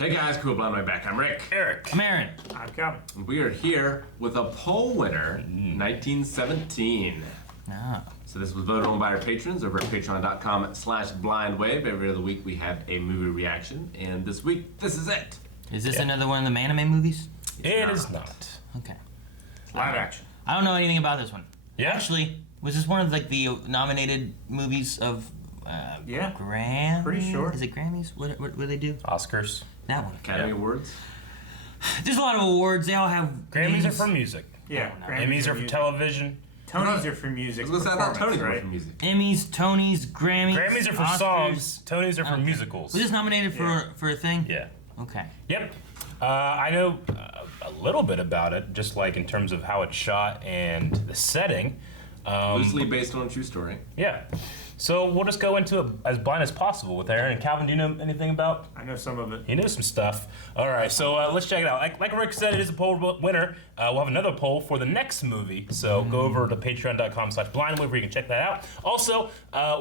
Hey guys, cool blind way back. I'm Rick. Eric. I'm Aaron. I'm Calvin. We are here with a poll winner, 1917. Ah. So this was voted on by our patrons over at patreon.com/blindwave. Every other week we have a movie reaction, and this week, this is it. Is this another one of the anime movies? It is not. Okay. Live action. I don't know anything about this one. Yeah? Actually, was this one of like the nominated movies of Yeah. Grammys? Pretty sure. Is it Grammys? What do they do? Oscars. That one. Academy Yeah. Awards. There's a lot of awards. They all have Grammys are names. for music. Yeah. no. Emmys are for music. television. Tonys are for music. I was gonna say, I thought performance, Tony right? was for music. Emmys, Tonys, Grammys. Grammys are for Oscars. songs. Tonys are for Okay. musicals. Was this nominated for a thing? Yeah. Okay. Yep. I know a little bit about it, just like in terms of how it's shot and the setting. Loosely based on a true story. Yeah. So we'll just go into it as blind as possible with Aaron. And Calvin, do you know anything about? I know some of it. He knows some stuff. All right, so let's check it out. Like Rick said, it is a poll winner. We'll have another poll for the next movie. So go over to patreon.com/blindwave where you can check that out. Also,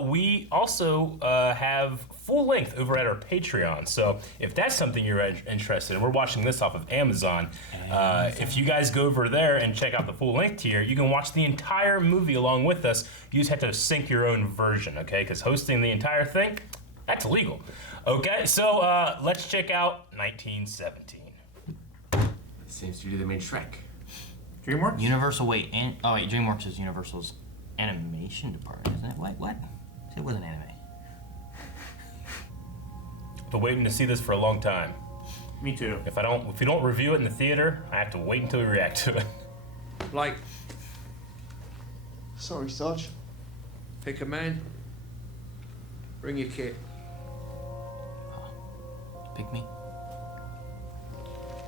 we also have full length over at our Patreon. So if that's something you're interested in, we're watching this off of Amazon. If you guys go over there and check out the full length tier, you can watch the entire movie along with us. You just have to sync your own version, okay? Because hosting the entire thing, that's illegal. Okay, so let's check out 1917. Same studio that made Shrek. DreamWorks? Universal, DreamWorks is Universal's animation department, isn't it? What? It wasn't anime. Been waiting to see this for a long time. Me too. If we don't review it in the theater, I have to wait until we react to it. Like, Sorry, Sarge. pick a man, bring your kit. Pick me.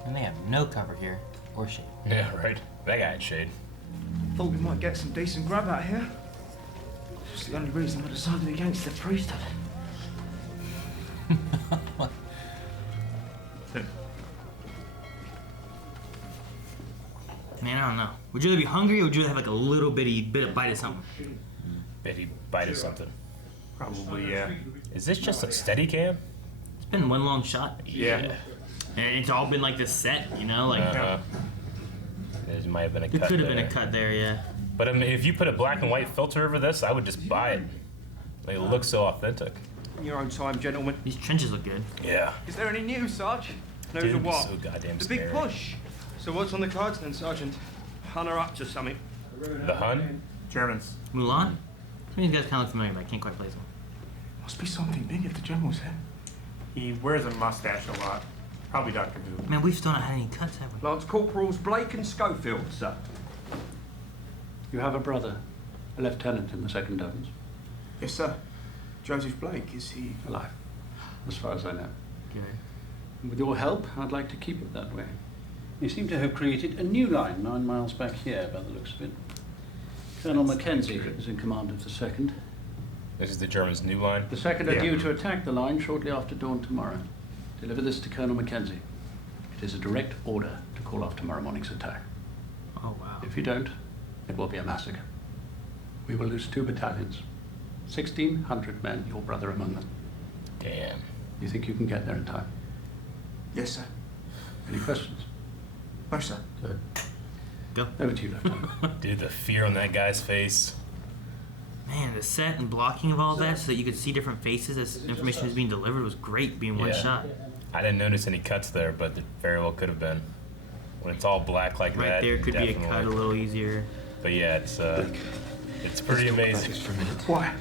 And they have no cover here or shade. Yeah, right. That guy had shade. Thought we might get some decent grab out here. It's the only reason I decided against the priesthood. Man, I don't know. Would you rather be hungry or would you rather have like a little bit of bite of something? Bitty bite of something. Probably, yeah. Is this just a steady cam? It's been one long shot. Yeah. And it's all been like this set, you know? Like, There might have been a there cut could have been there. a cut there, yeah. But I mean, if you put a black and white filter over this, I would just buy it. Like, it looks so authentic. In your own time, gentlemen. These trenches look good. Yeah. Is there any news, Sarge? News Dude, of what? so goddamn The scary. big push. So what's on the cards then, Sergeant? Hunter up to something. The Hun? Germans. Mulan? Some of these guys kind of look familiar, but I can't quite place them. Must be something big if the general's here. He wears a mustache a lot. Probably Dr. Who. Man, we've still not had any cuts, have we? Lance Corporals Blake and Schofield, sir. You have a brother, a lieutenant in the 2nd Devons, Yes, sir. Joseph Blake, is he? alive, as far as I know. Good. And with your help, I'd like to keep it that way. You seem to have created a new line 9 miles back here, by the looks of it. Colonel Mackenzie is in command of the 2nd. This is the Germans' new line. The 2nd are Yeah. due to attack the line shortly after dawn tomorrow. Deliver this to Colonel Mackenzie. It is a direct order to call off tomorrow morning's attack. Oh, wow. If you don't, it will be a massacre. We will lose 2 battalions. 1,600 men, your brother among them. Damn. You think you can get there in time? Yes, sir. Any questions? No, sir. Good. Go. Over to you, Lieutenant. Dude, the fear on that guy's face. Man, the set and blocking of all that so that you could see different faces as information was being delivered was great being one Yeah. shot. I didn't notice any cuts there, but it very well could have been. When it's all black like Right that, there could be a cut a definitely. little easier. But yeah, it's pretty amazing. Why?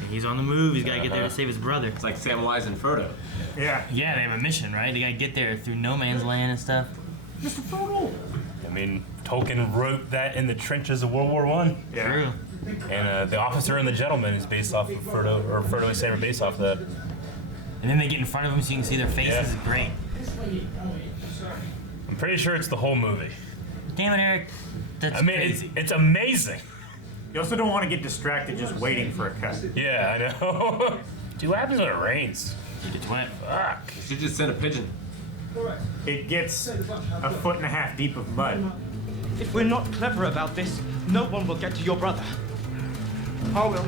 And he's on the move. He's got to get there to save his brother. It's like Samwise and Frodo. Yeah. Yeah, they have a mission, right? They got to get there through no man's land and stuff. Mr. Frodo. I mean, Tolkien wrote that in the trenches of World War I. Yeah. True. And the officer and the gentleman is based off of Frodo, or Frodo and Sam are based off that. And then they get in front of him so you can see their faces. Yeah. It's great. I'm pretty sure it's the whole movie. Damn it, Eric. That's I mean, crazy. it's amazing. You also don't want to get distracted just waiting for a cut. Yeah, I know. Dude, what happens when it rains? It gets wet. Fuck. You should just send a pigeon. It gets a 1.5 feet deep of mud. If we're not clever about this, no one will get to your brother. I will.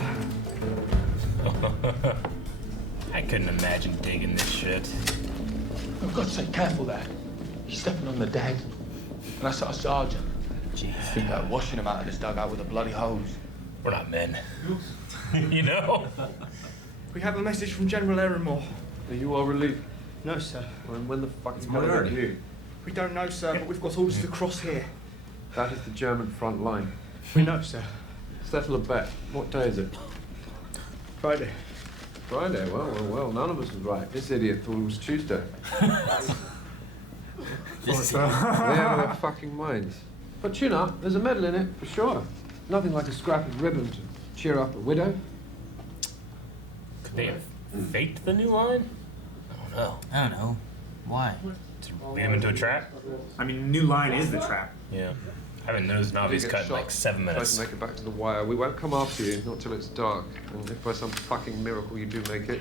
I couldn't imagine digging this shit. For God's sake, careful there. You're stepping on the dead. And that's our sergeant. Jeez. Think about washing him out of this dugout with a bloody hose. We're not men. You know? We have a message from General Errymore. Are you all relieved? No, sir. When the fuck is coming coming at you? We don't know, sir, but we've got orders to cross here. That is the German front line. We know, sir. Settle a bet. What day is it? Friday. Friday. Well. None of us was right. This idiot thought it was Tuesday. They're out of their fucking minds. But tune up. There's a medal in it, for sure. Nothing like a scrap of ribbon to cheer up a widow. Could they have faked the new line? I don't know. I don't know. Why? To lead him into a trap? I mean, new line is the trap. Yeah. I haven't noticed an obvious You cut get in like shot, 7 Try minutes. to make it back to the wire. We won't come after you, not till it's dark. And if by some fucking miracle you do make it,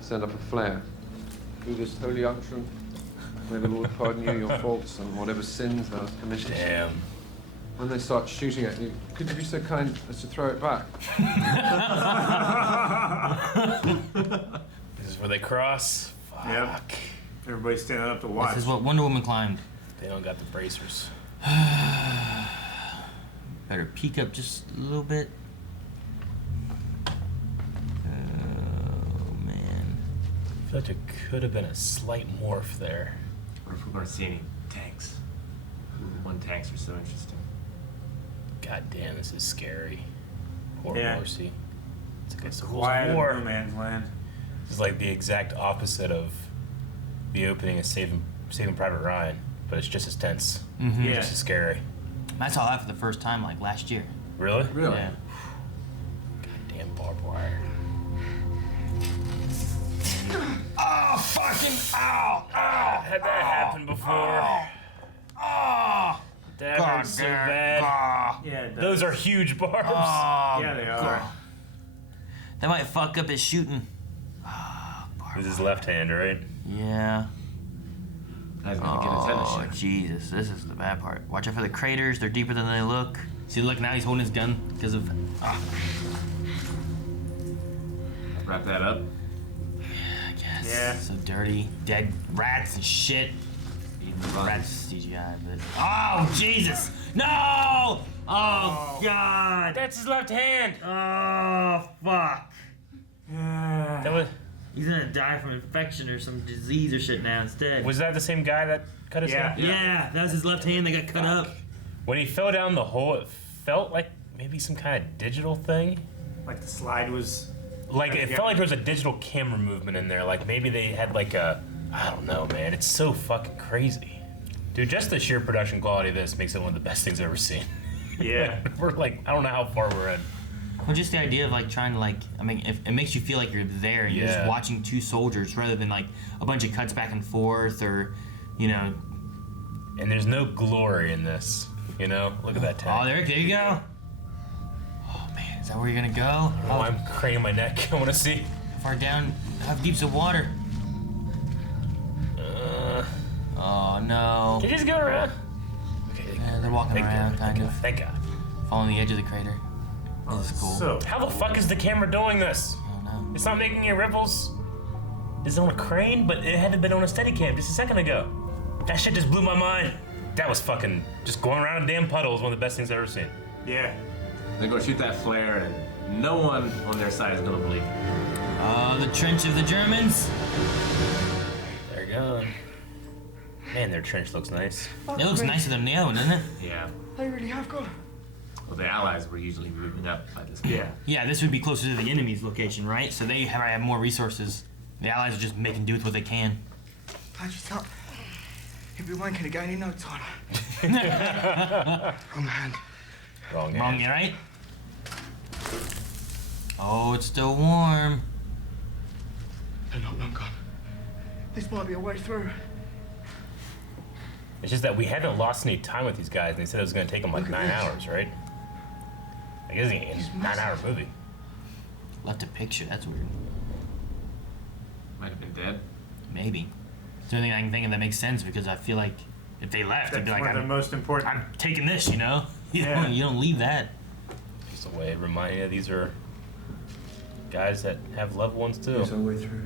send up a flare. Do this holy unction. May the Lord pardon you your faults and whatever sins thou hast committed. Damn. When they start shooting at you, could you be so kind as to throw it back? This is where they cross. Fuck. Yep. Everybody's standing up to watch. This is what Wonder Woman climbed. They don't got the bracers. Better peek up just a little bit. Oh, man. I feel like there could have been a slight morph there. Or if we're going to see any tanks. One tanks are so interesting. God damn, this is scary. Poor Yeah. Morrissey. It's against the rules Quiet of in war. no man's land. This is like the exact opposite of the opening of Saving Private Ryan, but it's just as tense. Mm-hmm. Yeah. Just as scary. I saw that for the first time like last year. Really? Really? Yeah. Goddamn barbed wire. Oh, fucking ow! Ow! Had that happen before. Oh! That hurt so bad. Yeah, it does. Those are huge barbs. Yeah, they are. That might fuck up his shooting. With his left hand, right? Yeah. I was going to get a tennis Oh, shot. Jesus. This is the bad part. Watch out for the craters. They're deeper than they look. See, look, now he's holding his gun because of... Wrap that up. I guess. Yeah. So dirty. Dead rats and shit. Eating the bugs. Rats CGI, but... Oh, Jesus! No! Oh, God! That's his left hand. Oh, fuck. That was He's gonna die from infection or some disease or shit now instead. that the same guy that cut his Yeah. hand? Yeah, that was his left hand that got cut up. When he fell down the hole, it felt like maybe some kind of digital thing. Like the slide was. Like it felt like there was a digital camera movement in there. Like maybe they had like a, I don't know, man. It's so fucking crazy, dude. Just the sheer production quality of this makes it one of the best things I've ever seen. Yeah. We're like, I don't know how far we're in. Well, just the idea of like trying to like, I mean, if it makes you feel like you're there, you're Yeah. just watching two soldiers rather than like a bunch of cuts back and forth or, you know. And there's no glory in this. You know, look at that Oh, tank. there you go. Oh man, is that where you're gonna go? Oh, I'm craning my neck. I want to see. How far down? How deep's the water? Oh no. Can you just go around? Okay. Yeah, they're walking around, kind of, Thank God. following the edge of the crater. This is cool. So. How the fuck is the camera doing this? I don't know. It's not making any ripples. Is it on a crane? But it had to been on a Steadicam just a second ago. That shit just blew my mind. That was fucking just going around a damn puddle is one of the best things I've ever seen. Yeah. They're going to shoot that flare, and no one on their side is going to believe it. The trench of the Germans. They're gone. Man, their trench looks nice. It looks nicer than the other one, doesn't it? Yeah. They really have gone. Well, the Allies were usually moving up by this point. Yeah. Yeah, this would be closer to the enemy's location, right? So they have more resources. The Allies are just making do with what they can. Patch it up. He'll be wanking again in no time. Wrong hand. Wrong Wrong, hand. you right? Oh, it's still warm. They're not long gone. This might be a way through. It's just that we haven't lost any time with these guys, and they said it was going to take them like Look at 9 this. hours, right? I guess it's a 9-hour movie. Left a picture, that's weird. Might have been dead. Maybe. It's the only thing I can think of that makes sense because I feel like if they left, That's they'd be like, one of the I'm most important. taking this, you know? Yeah. You don't leave that. Just a way of reminding you these are guys that have loved ones too. Here's our way through.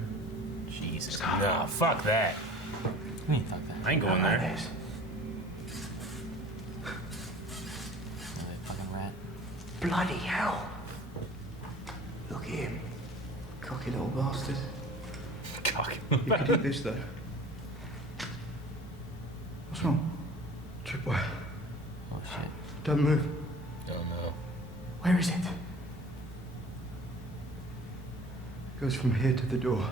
Jesus. No, fuck that. What do you mean, fuck that? I ain't going there. Another fucking rat. Bloody hell! Look at him. Cocky little bastard. Cock. You could eat this, though. What's wrong? Tripwire. Oh shit. Don't move. Oh no. Where is it? Goes from here to the door.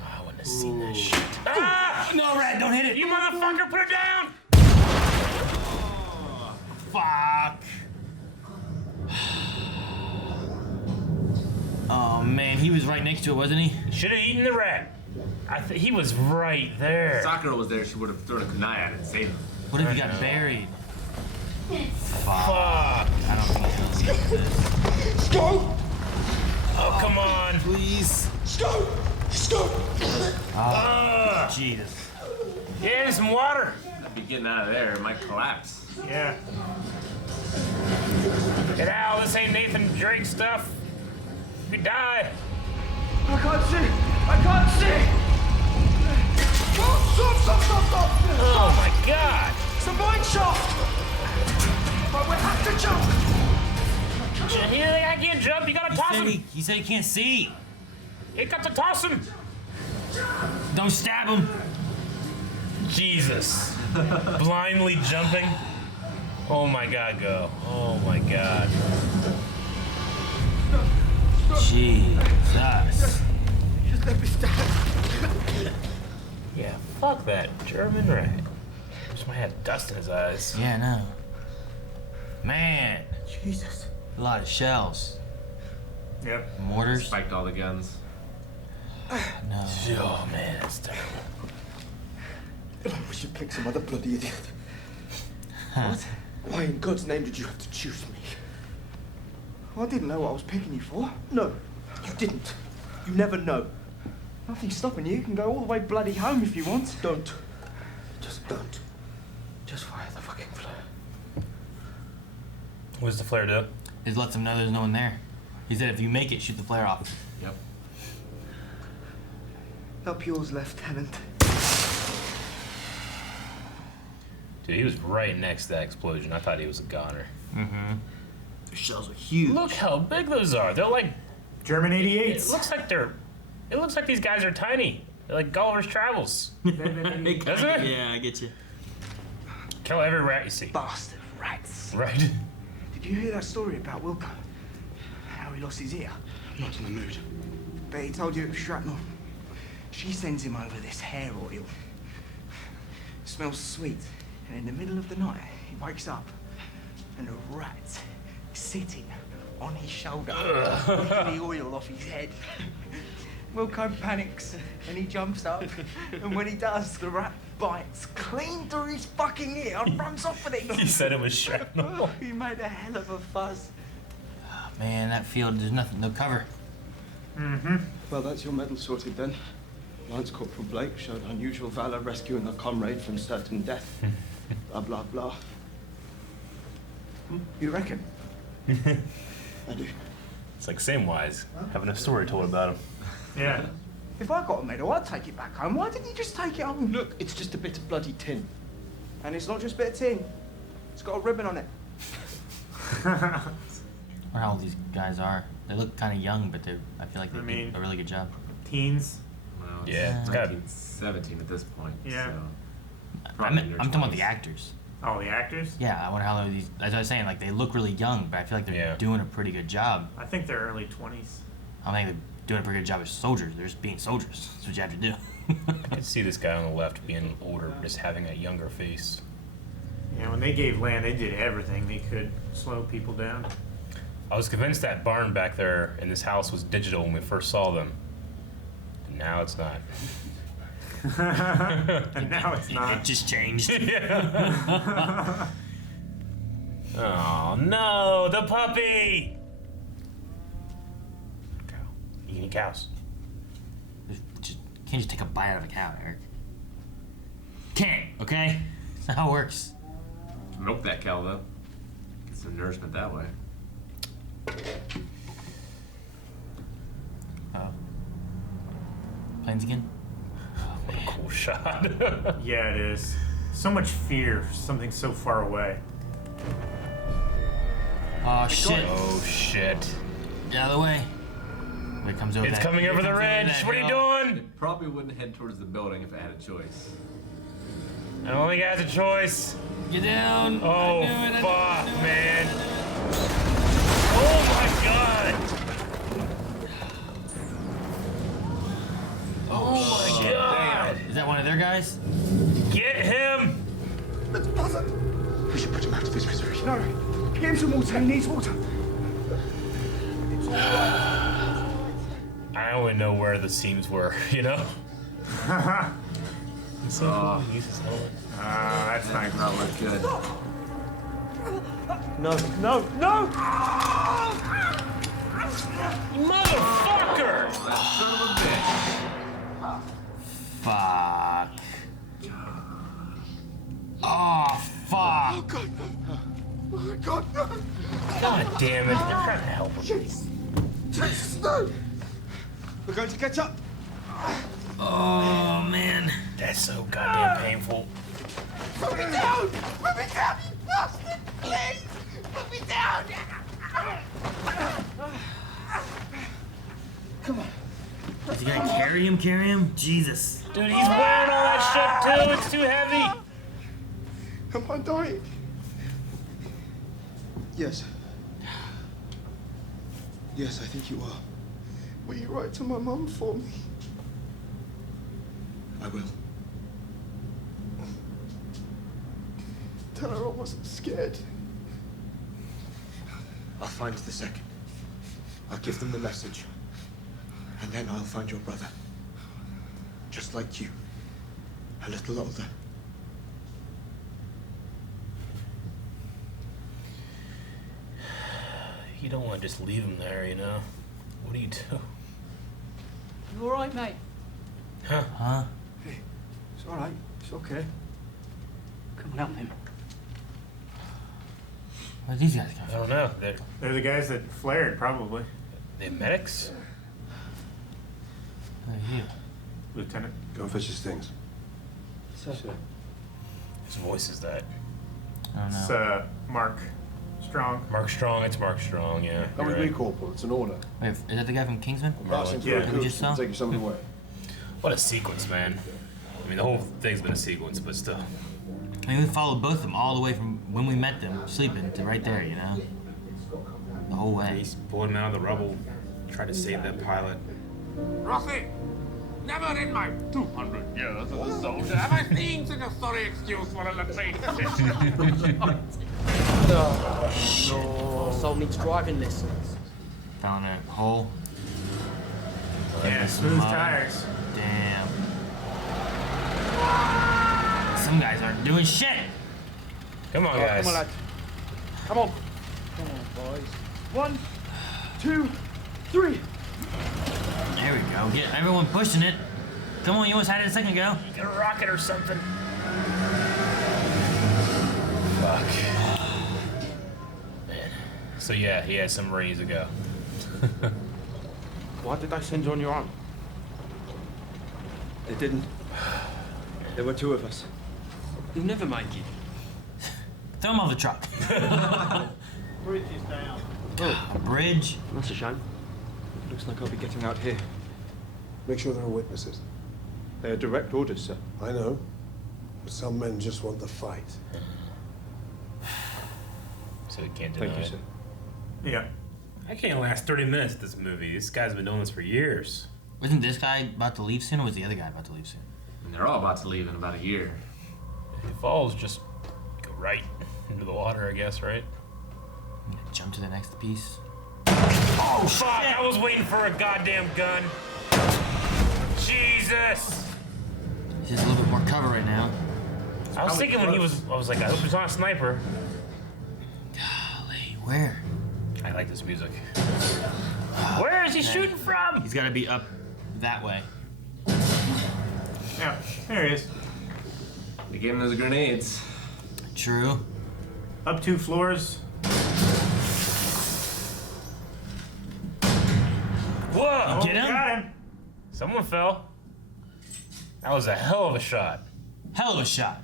Oh, I wouldn't have seen that shit. Ah! No, rat, don't hit it! You motherfucker, put it down! Fuck! Oh man, he was right next to it, wasn't he? Should have eaten the rat. He was right there. Sakura was there, she would have thrown a kunai at it and saved him. What if he got buried? Fuck. Fuck. I don't think he's gonna do this. Go! Oh, come on. Please. Go! Go! Jesus. Yeah, some water. I'd be getting out of there, it might collapse. Yeah. Get out. This ain't Nathan Drake stuff. You could die. I can't see! I can't see! Stop! Oh my god. It's a mine shaft! But we have to jump! I can't jump. You gotta toss him. He said he can't see. You got to toss him. Don't stab him. Jesus. Blindly jumping. Oh my god, go. Oh my god. Jesus. Just let me stand. Yeah, fuck that German rat. Just might have dust in his eyes. Yeah, no. Man, Jesus. a lot of shells. Yep. Mortars? Spiked all the guns. No. Oh man, that's terrible. We should pick some other bloody idiot. What? Why in God's name did you have to choose me? I didn't know what I was picking you for. No, you didn't. You never know. Nothing's stopping you. You can go all the way bloody home if you want. Don't. Just don't. Just fire the fucking flare. What does the flare do? It lets him know there's no one there. He said if you make it, shoot the flare off. Yep. Up yours, Lieutenant. Dude, he was right next to that explosion. I thought he was a goner. Mm-hmm. The shells are huge. Look how big those are. They're like, German it 88s. looks like these guys are tiny. They're like Gulliver's Travels. Doesn't it? Yeah, I get you. Kill every rat you see. Bastard rats. Right. Did you hear that story about Wilco? How he lost his ear? I'm not in the mood. But he told you it was shrapnel. She sends him over this hair oil. Smells sweet. And in the middle of the night, he wakes up and a rat sitting on his shoulder, licking the oil off his head. Wilco panics and he jumps up, and when he does, the rat bites clean through his fucking ear and runs off with it. He said it was shrapnel. He made a hell of a fuss. Oh, man, that field, there's nothing, no cover. Mm-hmm. Well, that's your medal sorted then. Lance Corporal Blake showed unusual valor rescuing a comrade from certain death. Blah, blah, blah. You reckon? I do. It's like Samwise having a story told about him. Yeah. If I got a medal, I'd take it back home. Why didn't you just take it home? Look, it's just a bit of bloody tin. And it's not just a bit of tin. It's got a ribbon on it. Or how old these guys are. They look kind of young, but I feel like they did a really good job. Teens. Well, Yeah, it's gotta be. 17 at this point. Yeah. So I'm probably in your talking about 20s. the actors. Oh, the actors? Yeah, I wonder how these. As I was saying, like they look really young, but I feel like they're Yeah. doing a pretty good job. I think they're early 20s. I think they're doing a pretty good job as soldiers. They're just being soldiers. That's what you have to do. I could see this guy on the left being older, just having a younger face. Yeah, when they gave land, they did everything they could slow people down. I was convinced that barn back there in this house was digital when we first saw them. And now it's not. And now it's It not. just changed. Oh no, the puppy! Cow. Eating cows. Can't just take a bite out of a cow, Eric. Can't, okay? That's not how it works. Milk that cow though. Get some nourishment that way. Planes again? What a cool shot. Yeah, it is. So much fear for something so far away. Oh shit! Oh shit! Get out of the way. It comes over. It's that, coming over the comes ridge. that What are you hill. doing? Probably wouldn't head towards the building if it had a choice. I don't think it has a choice. Get down! Oh I knew it, I fuck, knew it. man! Oh my god! Oh my god! Is that one of their guys? Get him! We should put him out of his misery. No, get him some water. He needs water. I only know where the seams were, you know? He's so cool. He uses helmet. That's not Probably good. No, no, no! Motherfucker! Son of a bitch. Fuck. Oh fuck! God. Oh, God, no. God damn it! They're trying to help him. Jesus, no. We're going to get up. Oh man. That's so goddamn painful. Put me down. Put me down, you bastard. Please. Put me down. Come on. Is he gonna carry him? Carry him? Jesus. Dude, he's wearing all that shit too. It's too heavy. Am I dying? Yes. Yes, I think you are. Will you write to my mum for me? I will. Tell her I wasn't scared. I'll find the second. I'll give them the message. And then I'll find your brother. Just like you. A little older. You don't want to just leave him there, you know? What do you do? You all right, mate? Huh? Huh? It's all right. It's okay. Come on, help him. Where these guys come I from? don't know. They're the guys that flared, probably. They're medics? Who are you? Lieutenant. Go and fetch his things. Sir. Whose voice is that? I don't know. It's Mark Strong. Mark Strong. It's Mark Strong, yeah. Come with You're me, right. Corporal. It's an order. Wait, is that the guy from Kingsman? Pass him Yeah. through We a just coop and saw? take something away. What a sequence, man. I mean, the whole thing's been a sequence, but still. I mean, we followed both of them all the way from when we met them, sleeping, to right there, you know? The whole way. He's pulling him out of the rubble, tried to save that pilot. Rossi, never in my 200 years as a soldier have I seen such a sorry excuse for a latrine session. Soul needs driving lessons. Found a hole. Yeah, smooth tires. Damn. Some guys aren't doing shit. Come on, guys. Come on, lad. Come on. Come on, boys. 1, 2, 3. There we go. Get everyone pushing it. Come on, you almost had it a second ago. Get a rocket or something. Fuck. Man. So yeah, he has some Marines to go. Why did they send you on your own? They didn't. There were two of us. You'll never make it. Throw him off the truck. Bridge is down. A bridge. That's a shame. Looks like I'll be getting out here. Make sure there are witnesses. They are direct orders, sir. I know. But some men just want the fight. So he can't deny Thank you, it. sir. Yeah. I can't last 30 minutes this movie. This guy's been doing this for years. Wasn't this guy about to leave soon, or was the other guy about to leave soon? And they're all about to leave in about a year. If he falls, just go right into the water, I guess, right? I'm gonna jump to the next piece. Oh, fuck! I was waiting for a goddamn gun. Jesus! He's just a little bit more cover right now. I was thinking when he was, I was like, I hope he's not a sniper. Golly, where? I like this music. Where is he shooting from? He's got to be up that way. Yeah, there he is. They gave him those grenades. True. Up 2 floors. Whoa! Get him? Got him. Someone fell. That was a hell of a shot. Hell of a shot.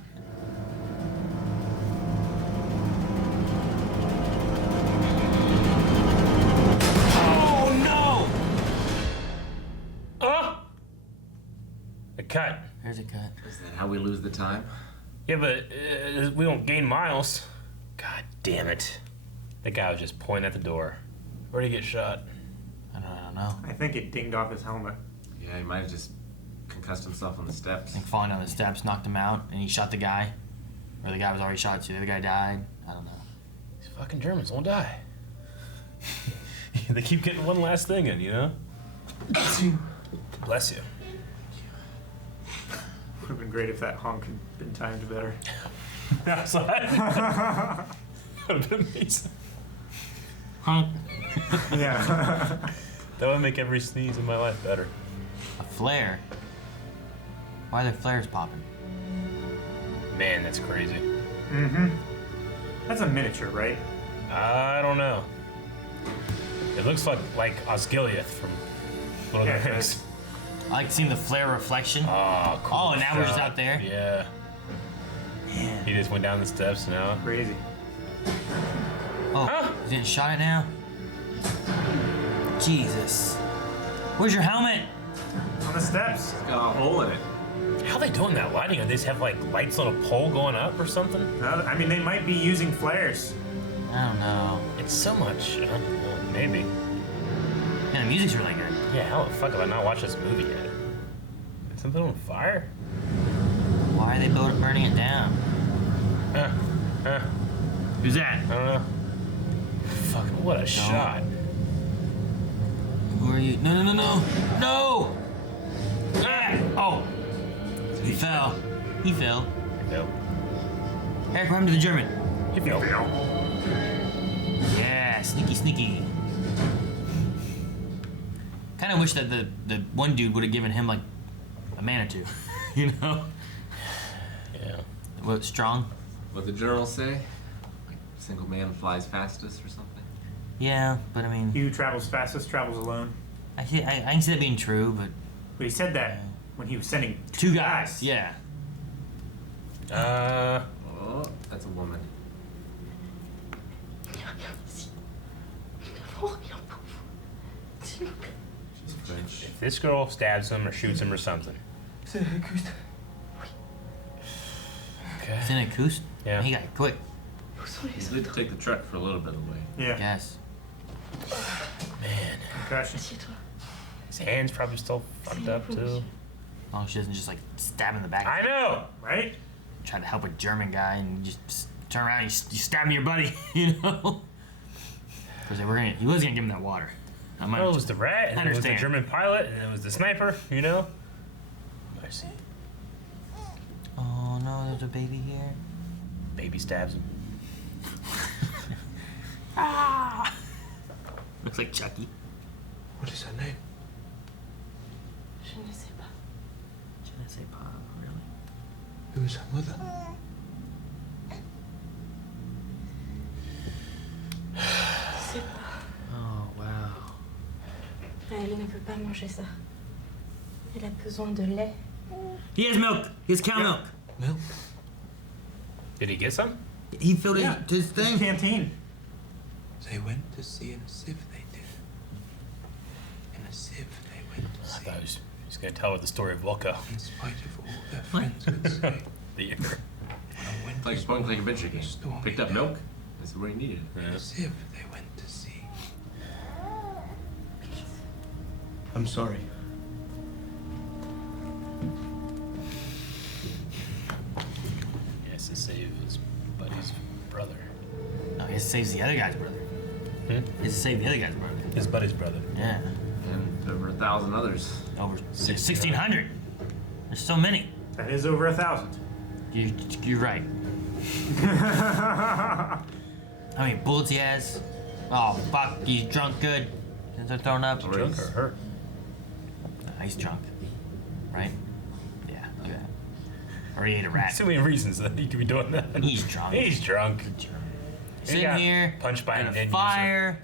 Oh no! A cut. There's a cut. Is that how we lose the time? Yeah, but we don't gain miles. God damn it. That guy was just pointing at the door. Where'd he get shot? I don't know. I think it dinged off his helmet. Yeah, he might have just concussed himself on the steps. I think falling down the steps knocked him out, and he shot the guy. Or the guy was already shot, so the other guy died. I don't know. These fucking Germans won't die. They keep getting one last thing in, you know? Bless you. Would have been great if that honk had been timed better. Outside. That would have been amazing. Honk. Yeah. That would make every sneeze in my life better. A flare? Why are there flares popping? Man, that's crazy. Mm-hmm. That's a miniature, right? I don't know. It looks like Osgiliath from Lord of the Rings. I like seeing the flare reflection. Oh, cool. Oh, and now we're just out there? Yeah. Man. He just went down the steps now. Crazy. Oh, he's getting shot at now? Jesus. Where's your helmet? On the steps. It's got a hole in it. How are they doing that lighting? Or they just have like lights on a pole going up or something? No, I mean, they might be using flares. I don't know. It's so much. Maybe. Yeah, the music's really good. Yeah, how the fuck have I not watched this movie yet? Is something on fire? Why are they burning it down? Who's that? I don't know. Fucking what a shot. Who are you? No, no, no, no! No! Ah! Oh! He fell. He fell. Nope. Eric, what happened to the German? He fell. Yeah, sneaky, sneaky. Kind of wish that the one dude would have given him like a Manitou, you know? Yeah. What, strong? What the journals say? Like, single man flies fastest or something? Yeah, but I mean, He who travels fastest travels alone. I can see that being true, but But he said that when he was sending two guys, yeah. Oh, that's a woman. She's French. If this girl stabs him or shoots him or something. Okay. Is it a coos? Yeah. He got it quick. He did take the truck for a little bit of the way. Yeah. Yes. Man. Concussion. His hand's probably still fucked up too. As long as she doesn't just like stab in the back. I know! Right? Tried to help a German guy and you just turn around and you stab your buddy, you know? Because he was gonna give him that water. I might Well, it was the rat, and it was the understand. German pilot, and it was the sniper, you know? Mercy. Oh no, there's a baby here. Baby stabs him. Ah! Looks like Chucky. What is her name? Je ne sais pas, really. Who is her mother? Oh wow. Elle ne peut pas manger ça. Elle a besoin de lait. He has milk. He has cow milk. Milk? Did he get some? He filled it to his thing. Canteen. They went to sea in a sieve, they did. In a sieve, they went to I sea. thought he was gonna tell with the story of Volko. In spite of all their friends would say. The year. It's like a point click adventure game. Picked up milk. This is where he needed it. In a sieve, they went to sea. I'm sorry. He has to save his buddy's brother. No, he saves the other guy's brother. He has to save the other guy's brother. His buddy's brother. Yeah. And over 1,000 others. Over 1,600. There's so many. That is over 1,000. You're right. How many bullets he has? Oh, fuck. He's drunk good. Since they're thrown up. Drunk or hurt? No, he's drunk. Right? Yeah, do that. Or he ate a rat. So many reasons that he could be doing that. He's drunk. He's drunk. He Sitting got here. punched by in a a ninja. fire.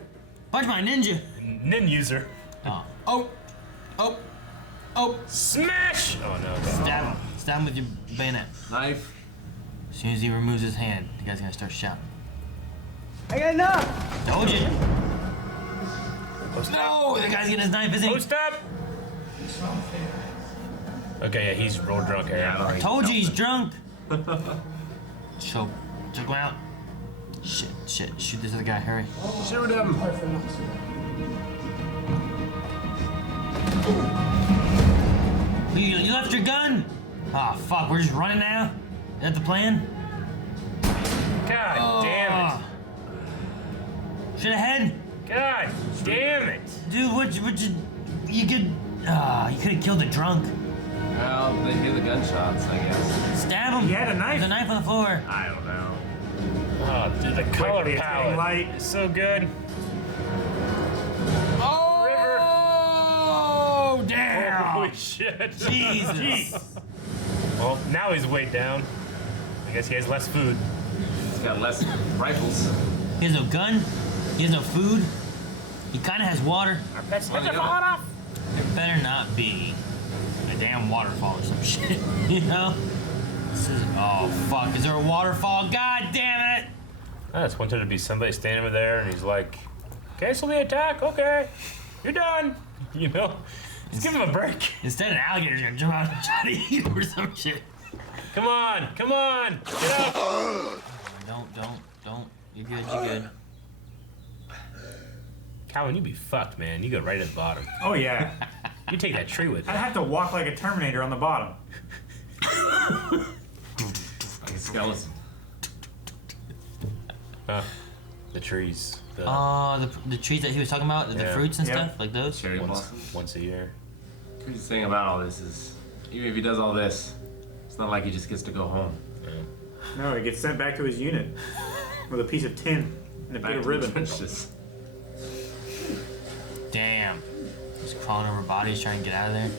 Punched by a ninja. Nin user. Oh. Oh. Oh. Oh. Smash! Oh no. Stab him. Stab him with your bayonet. Knife. As soon as he removes his hand, the guy's gonna start shouting. I got enough! Told you. Oh, stop. No, the guy's getting his knife, isn't he? Oh, stop! Okay, yeah, he's real drunk here. Yeah, I don't think Told you he's helping. drunk. Choke him out. Shit. Shoot this other guy, hurry. Shoot him. You left your gun? Oh, fuck, we're just running now? Is that the plan? God damn Should have had. it! God damn it! Dude, you could have killed the drunk. Well, they hear the gunshots, I guess. Stab him. He had a knife. There's a knife on the floor. I don't know. Oh, dude, the color Quickly, it's getting palette light. is so good. Oh, damn. Holy shit! Jesus. Well, now he's weighed down. I guess he has less food. He's got less rifles. He has no gun. He has no food. He kind of has water. Our pet's Well, they never got fallen off. It better not be a damn waterfall or some shit, you know? This is, oh, fuck. Is there a waterfall? God damn it! I just wanted to be somebody standing over there, and he's like, cancel the attack, okay. You're done. You know? Just give him a break. Instead, an alligator's gonna jump out and try to eat him or some shit. Come on. Get up. Don't. You're good. Calvin, you be fucked, man. You go right at the bottom. Oh, yeah. You take that tree with you. I'd have to walk like a Terminator on the bottom. Like a skeleton. The trees. The trees that he was talking about, the Yeah. fruits and Yeah. stuff, like those. Cherry blossom. Once a year. The crazy thing about all this is, even if he does all this, it's not like he just gets to go home. No, he gets sent back to his unit with a piece of tin and a Back bit of to the ribbon. trenches. Damn. Just crawling over bodies trying to get out of there.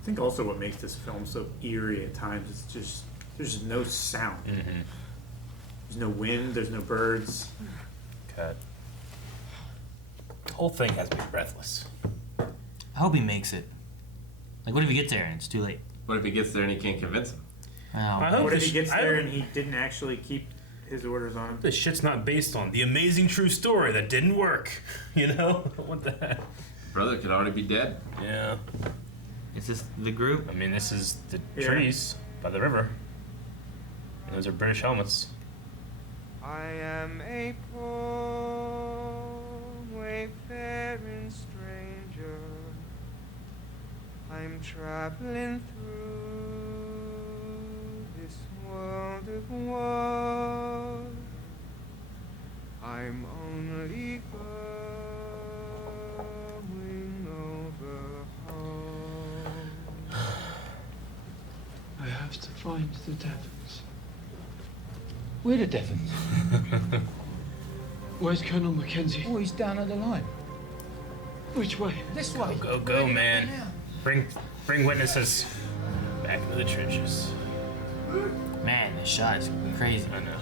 I think also what makes this film so eerie at times is just there's just no sound. Mm-hmm. There's no wind. There's no birds. Cut. The whole thing has me breathless. I hope he makes it. Like, what if he gets there and it's too late? What if he gets there and he can't convince him? Oh, I hope What if this- he gets I there hope- and he didn't actually keep his orders on him? This shit's not based on the amazing true story that didn't work. You know? What the heck? Brother could already be dead. Yeah. is this the group? I mean, this is the Yeah. trees by the river. And those are British helmets. I am a poor wayfaring stranger. I'm traveling through this world of war. I'm only going over home. I have to find the Devons. We're the Devons. Where's Colonel Mackenzie? Oh, he's down at the line. Which way? This way. Go, man. Bring witnesses back into the trenches. Man, this shot is crazy. I know.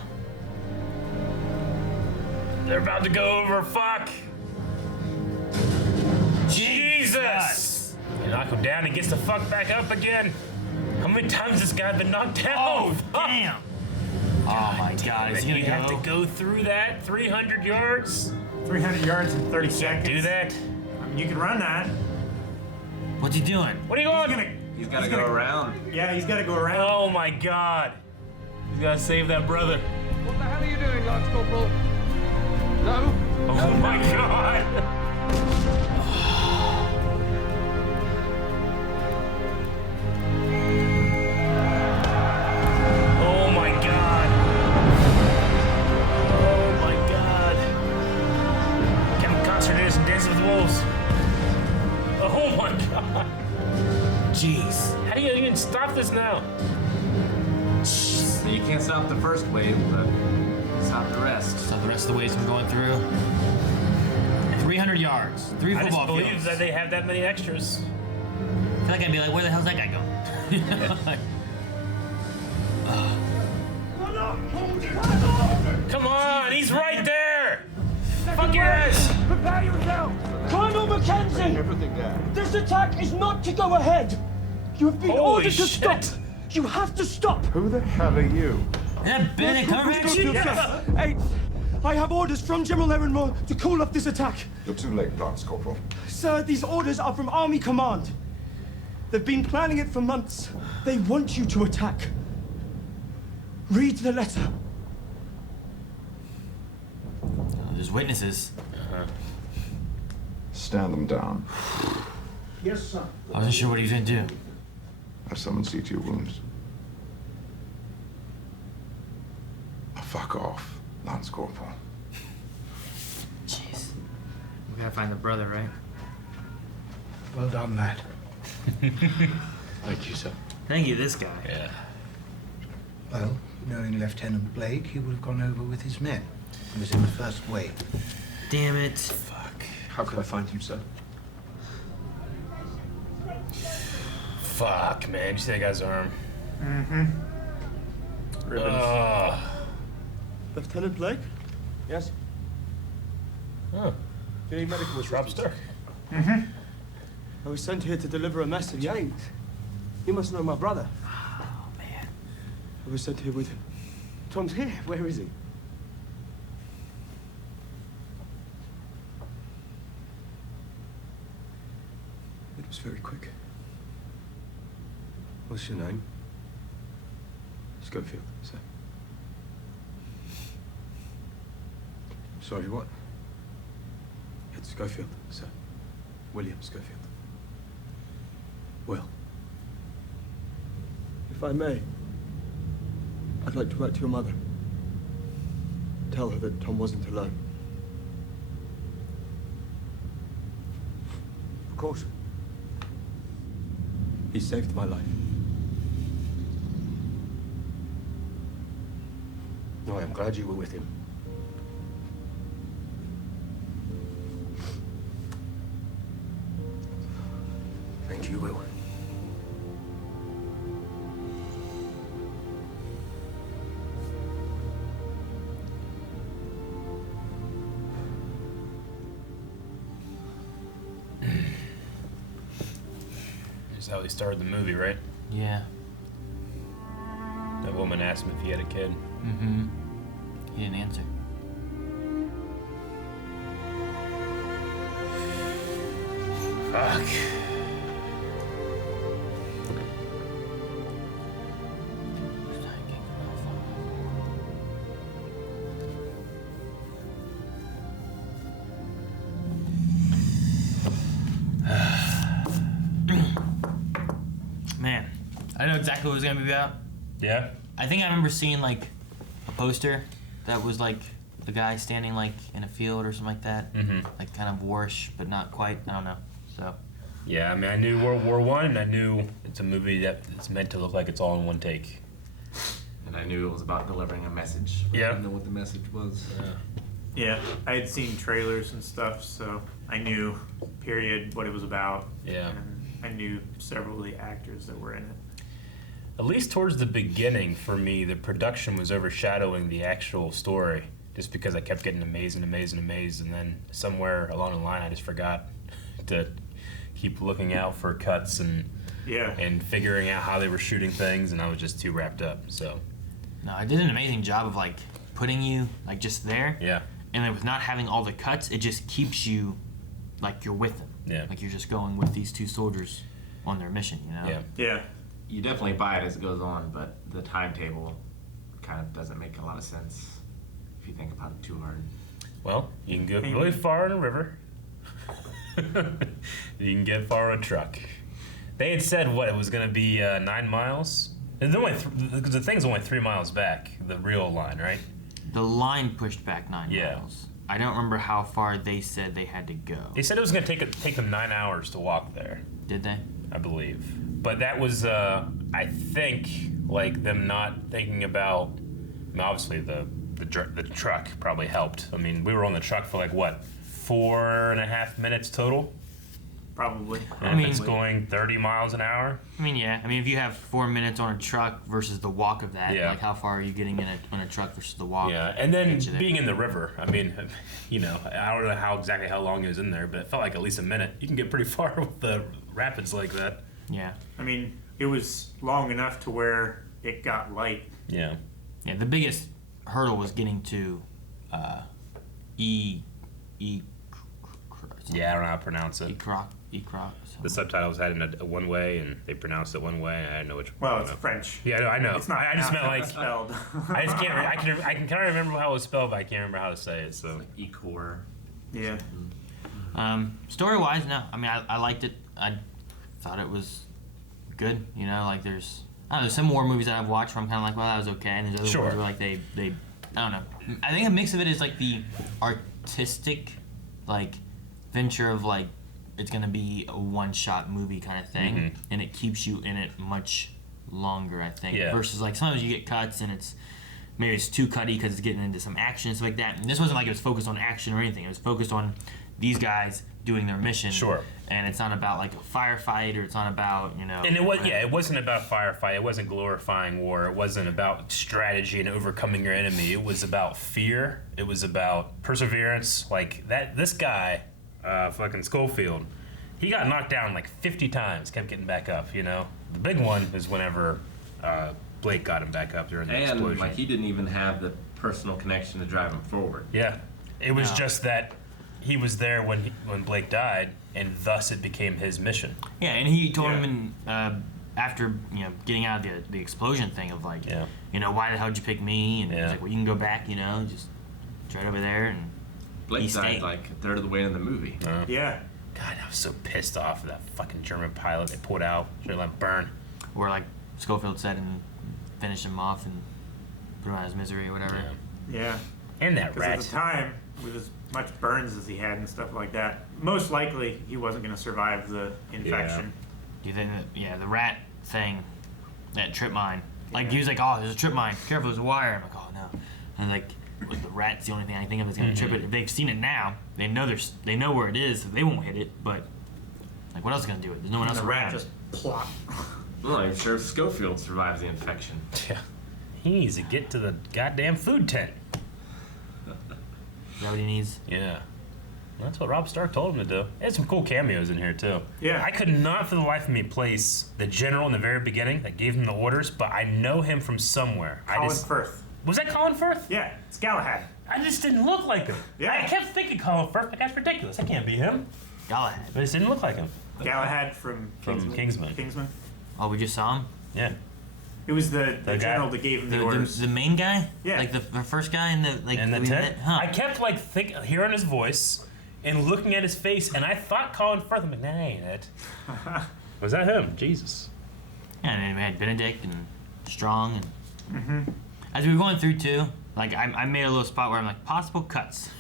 They're about to go over. Fuck. Jesus! You knock him down, he gets the fuck back up again. How many times this guy been knocked down? Oh, Fuck. damn! Oh my God, is And he you gonna have to go through that 300 yards? 300 yards in 30 seconds. Do that? I mean, you can run that. What's he doing? What are you going? He's got to go around. Yeah, he's got to go around. Oh my God. He's gotta save that brother. What the hell are you doing, Lance Corporal? No? Oh my God. Oh my God. Oh my God. Kevin Costner did some Dances with Wolves. Oh my God. Jeez. How do you even stop this now? You can't stop the first wave, but stop the rest. Stop the rest of the waves from going through. 300 yards. 3 I just football believe fields. that they have that many extras. I feel like I'd be like, where the hell's that guy going? Come on, he's right there. Fuck yes! Prepare yourself! Colonel Mackenzie! Everything there. This attack is not to go ahead! You have been Holy ordered to shit. stop! You have to stop! Who the hell are you? Yeah, Benedict Cumberbatch. Yes. Eighth, I have orders from General Erenmore to call off this attack. You're too late, Lance Corporal. Sir, these orders are from Army Command. They've been planning it for months. They want you to attack. Read the letter. There's witnesses. Stand them down. Yes, sir. I wasn't sure what he was gonna do. Have someone see to your wounds. Fuck off, Lance Corporal. Jeez. We gotta find the brother, right? Well done, lad. Thank you, sir. Thank you, this guy. Yeah. Well, knowing Lieutenant Blake, he would have gone over with his men. He was in the first wave. Damn it. Fuck. How could I find him, sir? Fuck, man. You see that guy's arm? Ribbons. Lieutenant Blake? Yes? Oh. Do you need medical Rob Stark. I was sent here to deliver a message. James, you must know my brother. Oh, man. I was sent here with him. Tom's here. Where is he? It was very quick. What's your name? Schofield, sir. Sorry, what? It's Schofield, sir. William Schofield. Well, if I may, I'd like to write to your mother. Tell her that Tom wasn't alone. Of course. He saved my life. I am glad you were with him. Thank you, Will. That's how he started the movie, right? Yeah. That woman asked him if he had a kid. Mm-hmm. He didn't answer. Fuck. Man, I know exactly what it was gonna be about. Yeah? I think I remember seeing like a poster that was like a guy standing like in a field or something like that. Mm-hmm. Like kind of warish, but not quite. I don't know. So. Yeah, I mean, I knew World War I, and I knew it's a movie that it's meant to look like it's all in one take. And I knew it was about delivering a message. But Yeah. I didn't know what the message was. Yeah, I had seen trailers and stuff, so I knew, period, what it was about. Yeah. And I knew several of the actors that were in it. At least towards the beginning, for me, the production was overshadowing the actual story, just because I kept getting amazed and amazed and amazed, and then somewhere along the line, I just forgot to keep looking out for cuts and figuring out how they were shooting things, and I was just too wrapped up. So. No, I did an amazing job of like putting you like just there. Yeah. And then with not having all the cuts, it just keeps you like you're with them. Yeah. Like you're just going with these two soldiers on their mission, you know? Yeah. Yeah. You definitely buy it as it goes on, but the timetable kind of doesn't make a lot of sense if you think about it too hard. Well, you can go really far in a river. You can get far on a truck. They had said what it was going to be 9 miles. And because the thing's only 3 miles back, the real line, right? The line pushed back 9 miles. I don't remember how far they said they had to go. They said it was going to take them 9 hours to walk there. Did they? I believe. But that was, I think, like them not thinking about. I mean, obviously, the truck probably helped. I mean, we were on the truck for like what, 4.5 minutes total. probably. I mean, it's going 30 miles an hour. I mean, yeah. I mean, if you have 4 minutes on a truck versus the walk of that, Yeah. like how far are you getting on a truck versus the walk? Yeah, and then Get you there. being in the river. I mean, you know, I don't know exactly how long he was in there, but it felt like at least a minute. You can get pretty far with the rapids like that. Yeah. I mean, it was long enough to where it got light. Yeah. Yeah, the biggest hurdle was getting to Yeah, I don't know how to pronounce it. Ecroc. The subtitles had it a one way, and they pronounced it one way. I didn't know which. Well, it's French. Yeah, no, I know. It's not. I just meant like spelled. I just can't. I can kind of remember how it was spelled, but I can't remember how to say it. So Ecor. Yeah. Story-wise, no. I mean, I liked it. I thought it was good. You know, like there's some war movies that I've watched where I'm kind of like, well, that was okay, and there's other Sure. ones where like they I don't know. I think a mix of it is like the artistic, like venture of like it's gonna be a one-shot movie kind of thing, and it keeps you in it much longer. I think Yeah. versus like sometimes you get cuts and maybe it's too cutty because it's getting into some action and stuff like that. And this wasn't like it was focused on action or anything. It was focused on these guys doing their mission. Sure. And it's not about like a firefight or it's not about, you know. And it wasn't about firefight. It wasn't glorifying war. It wasn't about strategy and overcoming your enemy. It was about fear. It was about perseverance. Like that. This guy, fucking Schofield, he got knocked down like 50 times, kept getting back up. You know, the big one is whenever Blake got him back up during the explosion. And like he didn't even have the personal connection to drive him forward. Yeah, it was just that he was there when Blake died, and thus it became his mission. Yeah, and he told him after getting out of the explosion thing of like, you know, why the hell did you pick me? And he's like, well, you can go back, you know, just right over there. And Blake died like a third of the way in the movie. Yeah. God, I was so pissed off at that fucking German pilot they pulled out. Should have let him burn. Or like Schofield said, and finish him off and put him out of his misery or whatever. Yeah. And that Because rat. at the time, with as much burns as he had and stuff like that, most likely he wasn't going to survive the infection. Do you think that, the rat thing, that trip mine, like he was like, oh, there's a trip mine, careful, there's a wire. I'm like, oh no. And like, was the rat's the only thing I think of that's going to trip it. If they've seen it now, they know where it is, so they won't hit it, but like, what else is going to do it? There's no one else the around. rat just plop. Well, I'm sure Schofield survives the infection. Yeah. He needs to get to the goddamn food tent. Is that what he needs? Yeah. That's what Rob Stark told him to do. He had some cool cameos in here, too. Yeah. I could not for the life of me place the general in the very beginning that gave him the orders, but I know him from somewhere. Colin Firth. Was that Colin Firth? Yeah, it's Galahad. I just didn't look like him. Yeah. I kept thinking Colin Firth, but that's ridiculous. That can't be him. Galahad. But it didn't look like him. Galahad from Kingsman. Kingsman. Oh, we just saw him? Yeah. It was the guy- general that gave him the orders. The main guy? Yeah. Like the first guy in the like And the we tent. met? Huh. I kept like hearing his voice and looking at his face, and I thought Colin Firth. I'm like, that ain't it. Was that him? Jesus. Yeah, and then we had Benedict and Strong, and as we were going through too, like I made a little spot where I'm like possible cuts,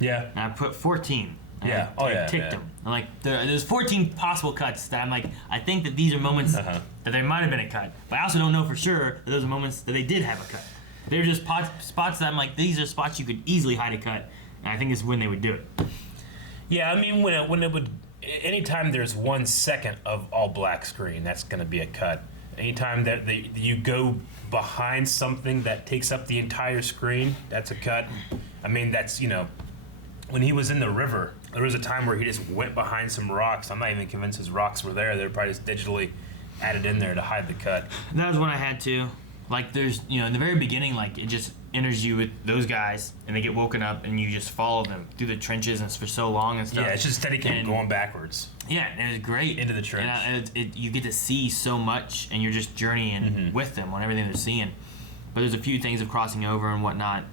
Yeah. and I put 14. And Yeah. I ticked them. I'm like there's 14 possible cuts that I'm like I think that these are moments that there might have been a cut, but I also don't know for sure that those are moments that they did have a cut. They're just spots that I'm like these are spots you could easily hide a cut, and I think it's when they would do it. Yeah, I mean, when it would, anytime there's 1 second of all black screen, that's going to be a cut. Anytime that you go behind something that takes up the entire screen, that's a cut. I mean, that's, when he was in the river, there was a time where he just went behind some rocks. I'm not even convinced his rocks were there. They're probably just digitally added in there to hide the cut. And that was when I had to. Like, there's, in the very beginning, like, it just enters you with those guys, and they get woken up, and you just follow them through the trenches and for so long and stuff. Yeah, it's just steady going backwards. Yeah, and it was great. Into the trench. And you get to see so much, and you're just journeying with them on everything they're seeing. But there's a few things of crossing over and whatnot.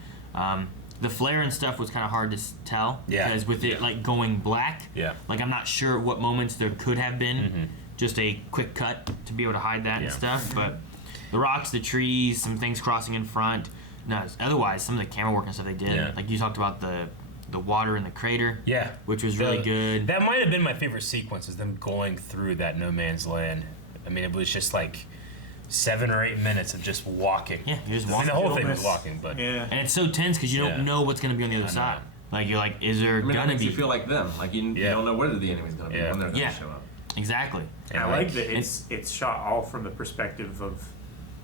The flare and stuff was kind of hard to tell. Yeah. Because with it, like, going black, like, I'm not sure what moments there could have been just a quick cut to be able to hide that and stuff, but the rocks, the trees, some things crossing in front. No, otherwise, some of the camera work and stuff they did. Like you talked about the water in the crater. Yeah. Which was really good. That might have been my favorite sequence, is them going through that no man's land. I mean, it was just like 7 or 8 minutes of just walking. Yeah, you just I mean, walking. the whole thing was walking, but and it's so tense because you don't know what's going to be on the other side. Like you're like, is there I mean, that gonna makes be? you feel like them. Like you don't know where the enemy's going to be when they're going to show up. Exactly. And I like that it's shot all from the perspective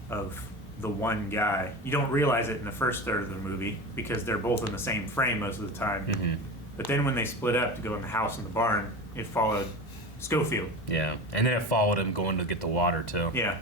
of the one guy. You don't realize it in the first third of the movie because they're both in the same frame most of the time. Mm-hmm. But then when they split up to go in the house and the barn, it followed Schofield. Yeah, and then it followed him going to get the water too. Yeah.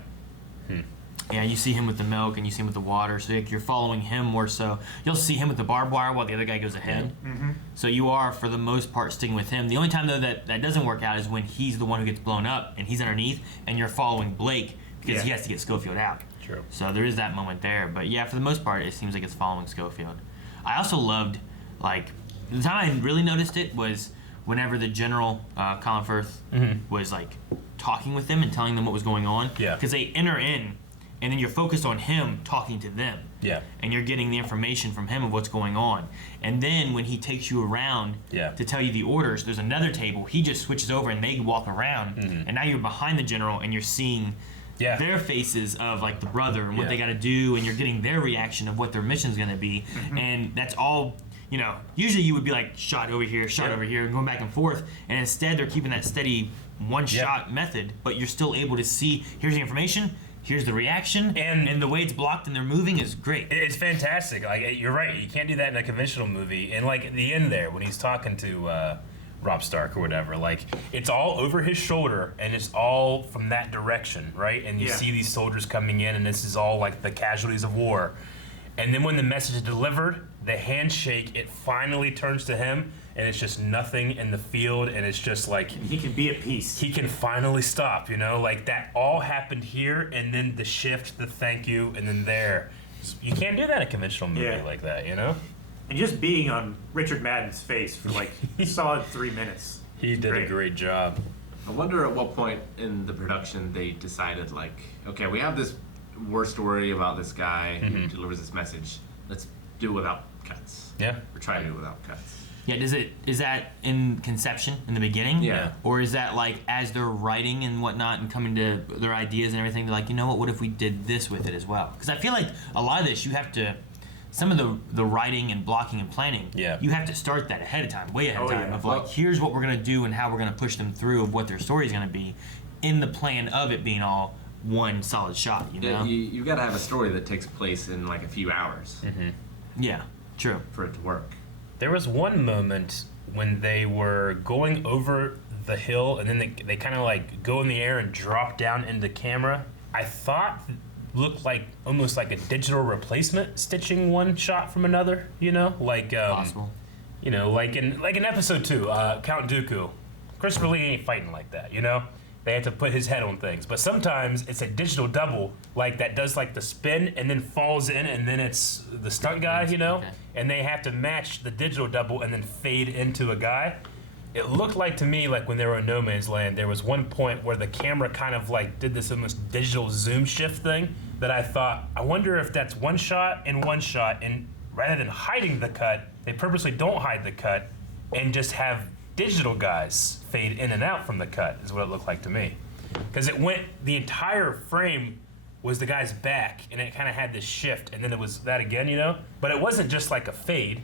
Yeah, you see him with the milk and you see him with the water, so you're following him more so. You'll see him with the barbed wire while the other guy goes ahead. Mm-hmm. So you are, for the most part, sticking with him. The only time, though, that doesn't work out is when he's the one who gets blown up and he's underneath and you're following Blake because he has to get Schofield out. True. So there is that moment there. But yeah, for the most part, it seems like it's following Schofield. I also loved, like, the time I really noticed it was whenever the General, Colin Firth, was, like, talking with them and telling them what was going on. Yeah. Because they enter in and then you're focused on him talking to them. Yeah. And you're getting the information from him of what's going on. And then when he takes you around to tell you the orders, there's another table. He just switches over and they walk around. And now you're behind the general and you're seeing their faces of like the brother and what they got to do. And you're getting their reaction of what their mission's going to be. And that's all, you know, usually you would be like shot over here, and going back and forth. And instead they're keeping that steady one shot method, but you're still able to see, here's the information, here's the reaction, and the way it's blocked and they're moving is great. It's fantastic. Like, you're right. You can't do that in a conventional movie. And like at the end there, when he's talking to Rob Stark or whatever, like it's all over his shoulder and it's all from that direction, right? And you see these soldiers coming in, and this is all like the casualties of war. And then when the message is delivered, the handshake, it finally turns to him, and it's just nothing in the field, and it's just like he can be at peace. He can finally stop, you know, like that all happened here, and then the shift, the thank you, and then there. You can't do that in a conventional movie like that, you know. And just being on Richard Madden's face for like a solid 3 minutes. He did a great job. I wonder at what point in the production they decided, like, okay, we have this war story about this guy who delivers this message. Let's do it without cuts. Yeah. Or try to do it without cuts. Yeah, is that in conception, in the beginning? Yeah. Or is that like as they're writing and whatnot and coming to their ideas and everything, they're like, you know what if we did this with it as well? Because I feel like a lot of this, you have to, some of the writing and blocking and planning, you have to start that ahead of time, way ahead of time, of like, here's what we're going to do and how we're going to push them through of what their story is going to be in the plan of it being all one solid shot, you know? Yeah, you got to have a story that takes place in like a few hours. Yeah, true. For it to work. There was one moment when they were going over the hill and then they kind of like go in the air and drop down into camera. I thought looked like almost like a digital replacement, stitching one shot from another, you know? Like possible. You know, like in episode 2, Count Dooku. Christopher Lee ain't fighting like that, you know? They had to put his head on things. But sometimes it's a digital double, like that does like the spin and then falls in, and then it's the stunt guy, you know? And they have to match the digital double and then fade into a guy. It looked like to me, like when they were in No Man's Land, there was one point where the camera kind of like did this almost digital zoom shift thing that I thought, I wonder if that's one shot, and rather than hiding the cut, they purposely don't hide the cut and just have digital guys fade in and out from the cut, is what it looked like to me. Because the entire frame was the guy's back, and it kind of had this shift, and then it was that again, you know? But it wasn't just like a fade.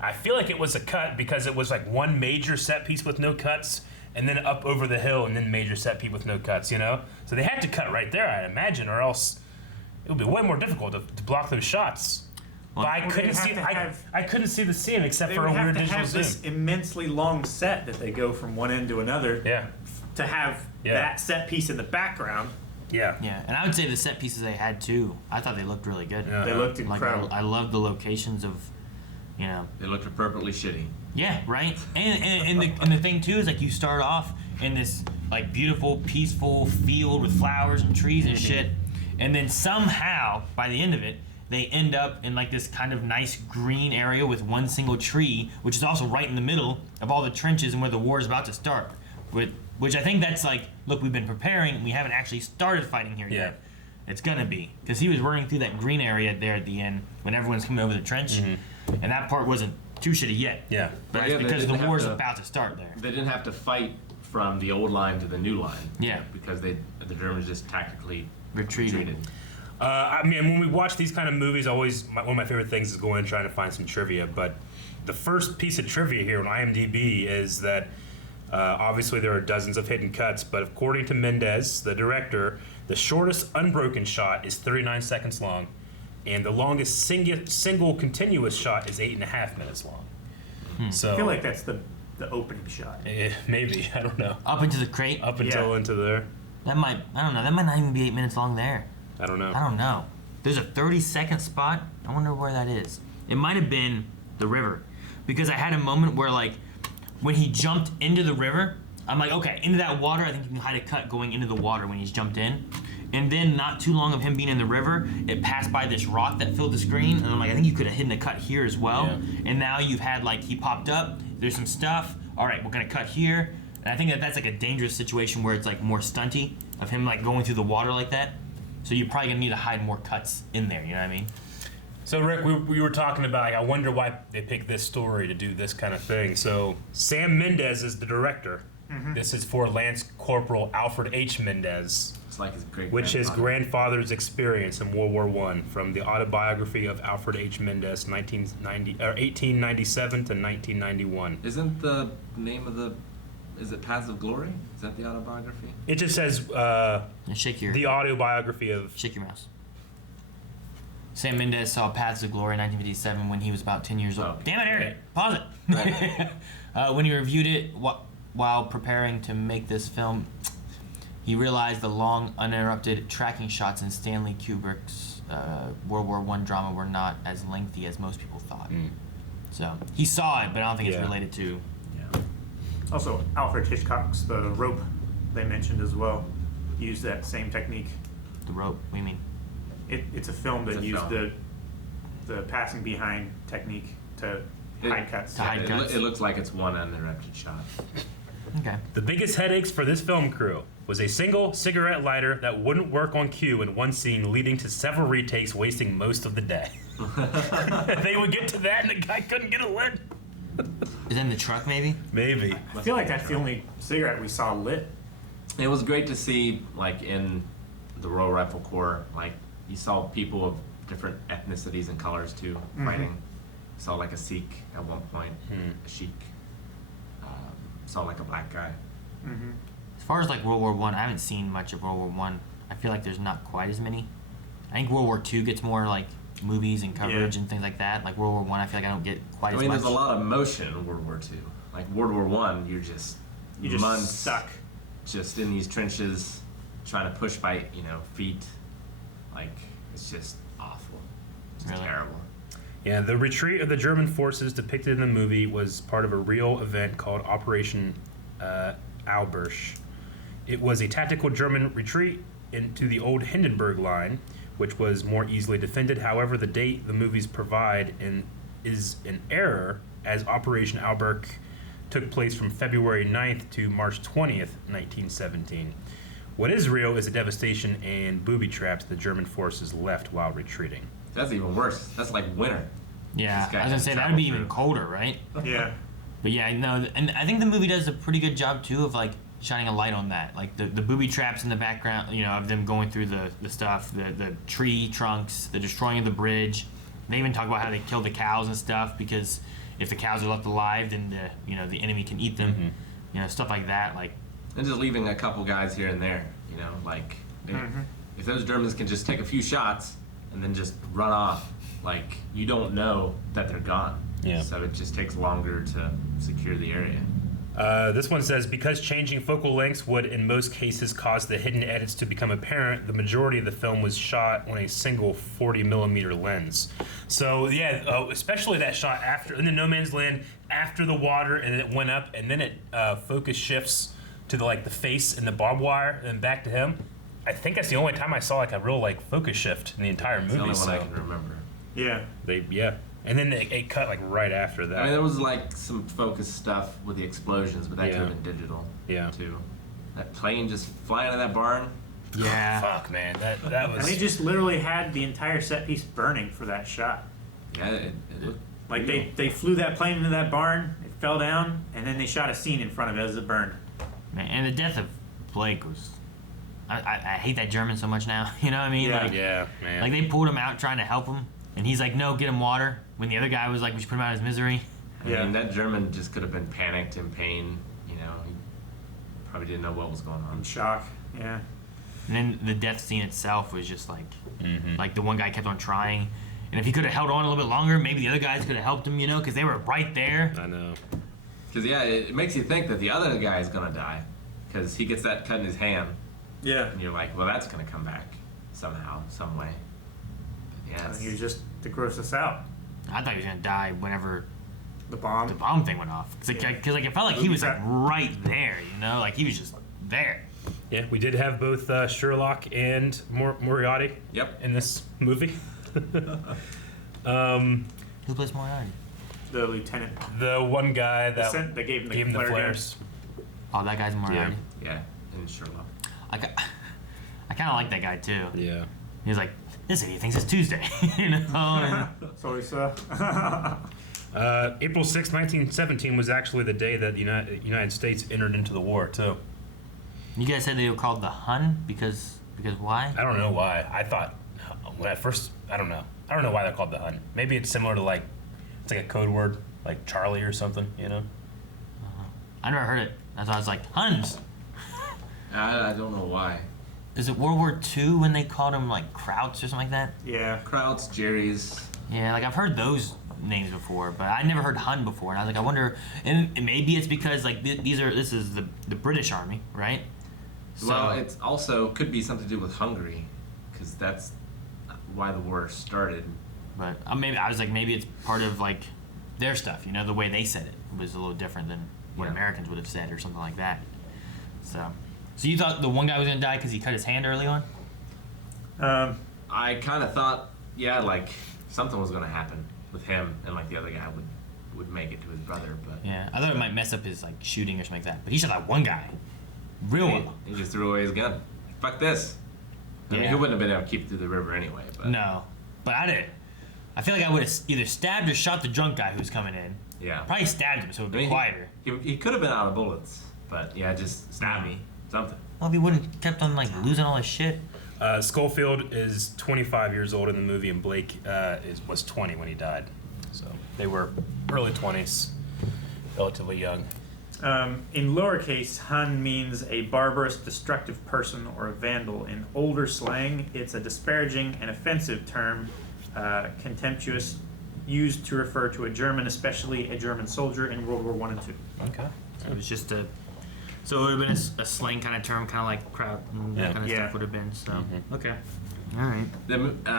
I feel like it was a cut because it was like one major set piece with no cuts, and then up over the hill, and then major set piece with no cuts, you know? So they had to cut right there, I'd imagine, or else it would be way more difficult to block those shots. But I couldn't see the scene except for a weird digital zoom. This immensely long set that they go from one end to another. Yeah. To have that set piece in the background. Yeah. Yeah, and I would say the set pieces they had too, I thought they looked really good. Yeah. They looked incredible. Like, I love the locations of, you know. They looked appropriately shitty. Yeah, right? And the thing too is like you start off in this like beautiful, peaceful field with flowers and trees and shit, and then somehow, by the end of it, they end up in like this kind of nice green area with one single tree, which is also right in the middle of all the trenches and where the war is about to start. Which I think that's like, look, we've been preparing, and we haven't actually started fighting here yet. It's gonna be. Because he was running through that green area there at the end when everyone's coming over the trench, and that part wasn't too shitty yet. Yeah. But it's because the war's about to start there. They didn't have to fight from the old line to the new line. Yeah. Because the Germans just tactically retreated. I mean, when we watch these kind of movies, one of my favorite things is going and trying to find some trivia. But the first piece of trivia here on IMDb is that obviously there are dozens of hidden cuts, but according to Mendez, the director, the shortest unbroken shot is 39 seconds long, and the longest single continuous shot is 8.5 minutes long. So I feel like that's the opening shot. Maybe, I don't know. Up into the crate? Up until into there. That might, I don't know, that might not even be 8 minutes long there. I don't know. I don't know. There's a 30-second spot. I wonder where that is. It might have been the river. Because I had a moment where, like, when he jumped into the river, I'm like, okay, into that water, I think you can hide a cut going into the water when he's jumped in. And then not too long of him being in the river, it passed by this rock that filled the screen. And I'm like, I think you could have hidden a cut here as well. Yeah. And now you've had, like, he popped up, there's some stuff. All right, we're going to cut here. And I think that's like a dangerous situation where it's like more stunty of him like going through the water like that. So you're probably gonna need to hide more cuts in there. You know what I mean? So Rick, we were talking about like I wonder why they picked this story to do this kind of thing. So Sam Mendes is the director. Mm-hmm. This is for Lance Corporal Alfred H. Mendez. It's like his his grandfather's experience in World War I, from the autobiography of Alfred H. Mendez, 1897 to 1991. Isn't the name of the? Is it Paths of Glory? Is that the autobiography? It just says the autobiography of... Shake your mouse. Sam Mendes saw Paths of Glory in 1957 when he was about 10 years old. Oh, Damn it, Eric! Pause it! Right. When he reviewed it while preparing to make this film, he realized the long, uninterrupted tracking shots in Stanley Kubrick's World War I drama were not as lengthy as most people thought. So, he saw it, but I don't think it's related to... Also, Alfred Hitchcock's The Rope, they mentioned as well, used that same technique. The Rope? What do you mean? It's a film that used the passing behind technique to hide cuts. It looks like it's one uninterrupted shot. Okay. The biggest headaches for this film crew was a single cigarette lighter that wouldn't work on cue in one scene, leading to several retakes, wasting most of the day. They would get to that and the guy couldn't get it lit. Is it in the truck, maybe? Maybe. I feel like that's the only cigarette we saw lit. It was great to see, like, in the Royal Rifle Corps, like, you saw people of different ethnicities and colors, too, fighting. You saw, like, a Sikh at one point, a Sheik. Saw, like, a black guy. As far as, like, World War I haven't seen much of World War I. I feel like there's not quite as many. I think World War II gets more, like, movies and coverage and things like that. Like World War I feel like I don't get quite as much. There's a lot of motion in World War II. Like World War I, you're just months stuck, just in these trenches, trying to push by feet. Like it's just awful, just terrible. Yeah, the retreat of the German forces depicted in the movie was part of a real event called Operation Albersch. It was a tactical German retreat into the old Hindenburg Line, which was more easily defended. However, the date the movies provide is an error, as Operation Alberch took place from February 9th to March 20th, 1917. What is real is the devastation and booby traps the German forces left while retreating. That's even worse. That's like winter. Yeah, I was gonna say that'd be even colder, right? Yeah. But yeah, no, and I think the movie does a pretty good job too of like shining a light on that, like the booby traps in the background, of them going through the stuff, the tree trunks, the destroying of the bridge. They even talk about how they kill the cows and stuff, because if the cows are left alive, then the enemy can eat them. Stuff like that. Like, and just leaving a couple guys here and there. If those Germans can just take a few shots and then just run off, like you don't know that they're gone. Yeah. So it just takes longer to secure the area. This one says, because changing focal lengths would in most cases cause the hidden edits to become apparent, the majority of the film was shot on a single 40mm lens. So yeah, especially that shot in the no man's land, after the water, and it went up, and then it focus shifts to the face and the barbed wire, and then back to him. I think that's the only time I saw like a real focus shift in the entire movie. It's the only one I can remember. Yeah. And then it cut right after that. I mean, there was some focus stuff with the explosions, but that could have been digital. Yeah. Too. That plane just flying out of that barn. Yeah. Fuck, man. That was. And they just literally had the entire set piece burning for that shot. Yeah, it looked like they flew that plane into that barn, it fell down, and then they shot a scene in front of it as it burned. Man, and the death of Blake was. I hate that German so much now. You know what I mean? Yeah, man. Like they pulled him out trying to help him, and he's like, "No, get him water." When the other guy was like, "We should put him out of his misery." I mean, that German just could have been panicked, in pain. You know, he probably didn't know what was going on. In shock. Yeah. And then the death scene itself was just like the one guy kept on trying, and if he could have held on a little bit longer, maybe the other guys could have helped him, you know, because they were right there. I know. Because it makes you think that the other guy is gonna die, because he gets that cut in his hand. Yeah. And you're like, well, that's gonna come back somehow, some way. But yeah. He was just to gross us out. I thought he was gonna die whenever the bomb thing went off. Because like, it felt like he was like right there, you know, like he was just there. Yeah, we did have both Sherlock and Moriarty. Yep. In this movie. Who plays Moriarty? The lieutenant. The one guy that they gave him the flare flares. Oh, that guy's Moriarty. Yeah, in Sherlock. I kind of like that guy too. Yeah. He was like, this idiot thinks it's Tuesday, you know. So he saw. April 6, 1917 was actually the day that the United States entered into the war too. You guys said they were called the Hun because why? I don't know why. I thought when I first, I don't know why they're called the Hun. Maybe it's similar to like, it's like a code word, like Charlie or something, you know? I never heard it. I thought it was like Huns. I don't know why. Is it World War II when they called them like Krauts or something like that? Yeah. Krauts, Jerry's. Yeah, like I've heard those names before, but I never heard Hun before, and I was like, I wonder, and maybe it's because like this is the British Army, right? So, Well, it's also could be something to do with Hungary, because that's why the war started. But maybe I was like, maybe it's part of like their stuff, you know, the way they said it was a little different than what Americans would have said or something like that. So you thought the one guy was gonna die because he cut his hand early on? I kind of thought, yeah, like something was gonna happen with him, and like the other guy would make it to his brother, but yeah, I thought it might mess up his like shooting or something like that. But he shot that one guy, real well. He just threw away his gun. Fuck this. I mean, he wouldn't have been able to keep it through the river anyway. But. No, but I did. I feel like I would have either stabbed or shot the drunk guy who was coming in. Yeah. Probably stabbed him so it would be quieter. He could have been out of bullets, but yeah, just stab me. Something. Well, if he wouldn't have kept on like losing all his shit. Schofield is 25 years old in the movie, and Blake was 20 when he died. So they were early 20s, relatively young. In lowercase, Hun means a barbarous, destructive person or a vandal. In older slang, it's a disparaging and offensive term, contemptuous, used to refer to a German, especially a German soldier in World War I and II. Okay. So it was just so it would have been a slang kind of term, kind of like crowd, that kind of stuff would have been. So okay, all right. The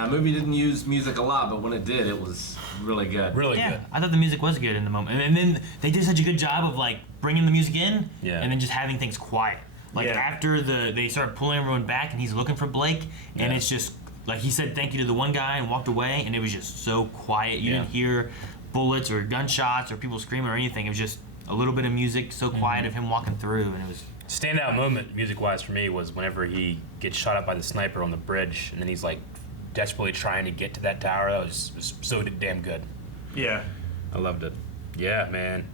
movie didn't use music a lot, but when it did, it was really good. Really good. I thought the music was good in the moment, and then they did such a good job of like bringing the music in, and then just having things quiet. Like after they started pulling everyone back, and he's looking for Blake, and it's just like he said thank you to the one guy and walked away, and it was just so quiet. You didn't hear bullets or gunshots or people screaming or anything. It was just a little bit of music, so quiet of him walking through, and it was. Standout moment, music-wise, for me was whenever he gets shot up by the sniper on the bridge, and then he's like desperately trying to get to that tower. That was so damn good. Yeah, I loved it. Yeah, man.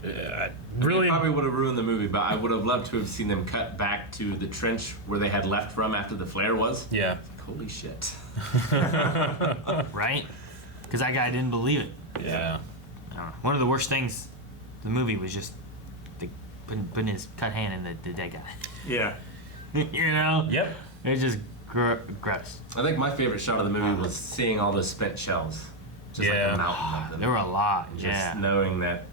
Really, it probably would have ruined the movie, but I would have loved to have seen them cut back to the trench where they had left from after the flare was. Yeah. Like, holy shit. Right? Because that guy didn't believe it. Yeah. I don't know. One of the worst things in the movie was just putting his cut hand in the dead guy. Yeah. You know? Yep. It was just gross. I think my favorite shot of the movie was seeing all those spent shells. Just like a mountain of them. There were a lot, Just knowing that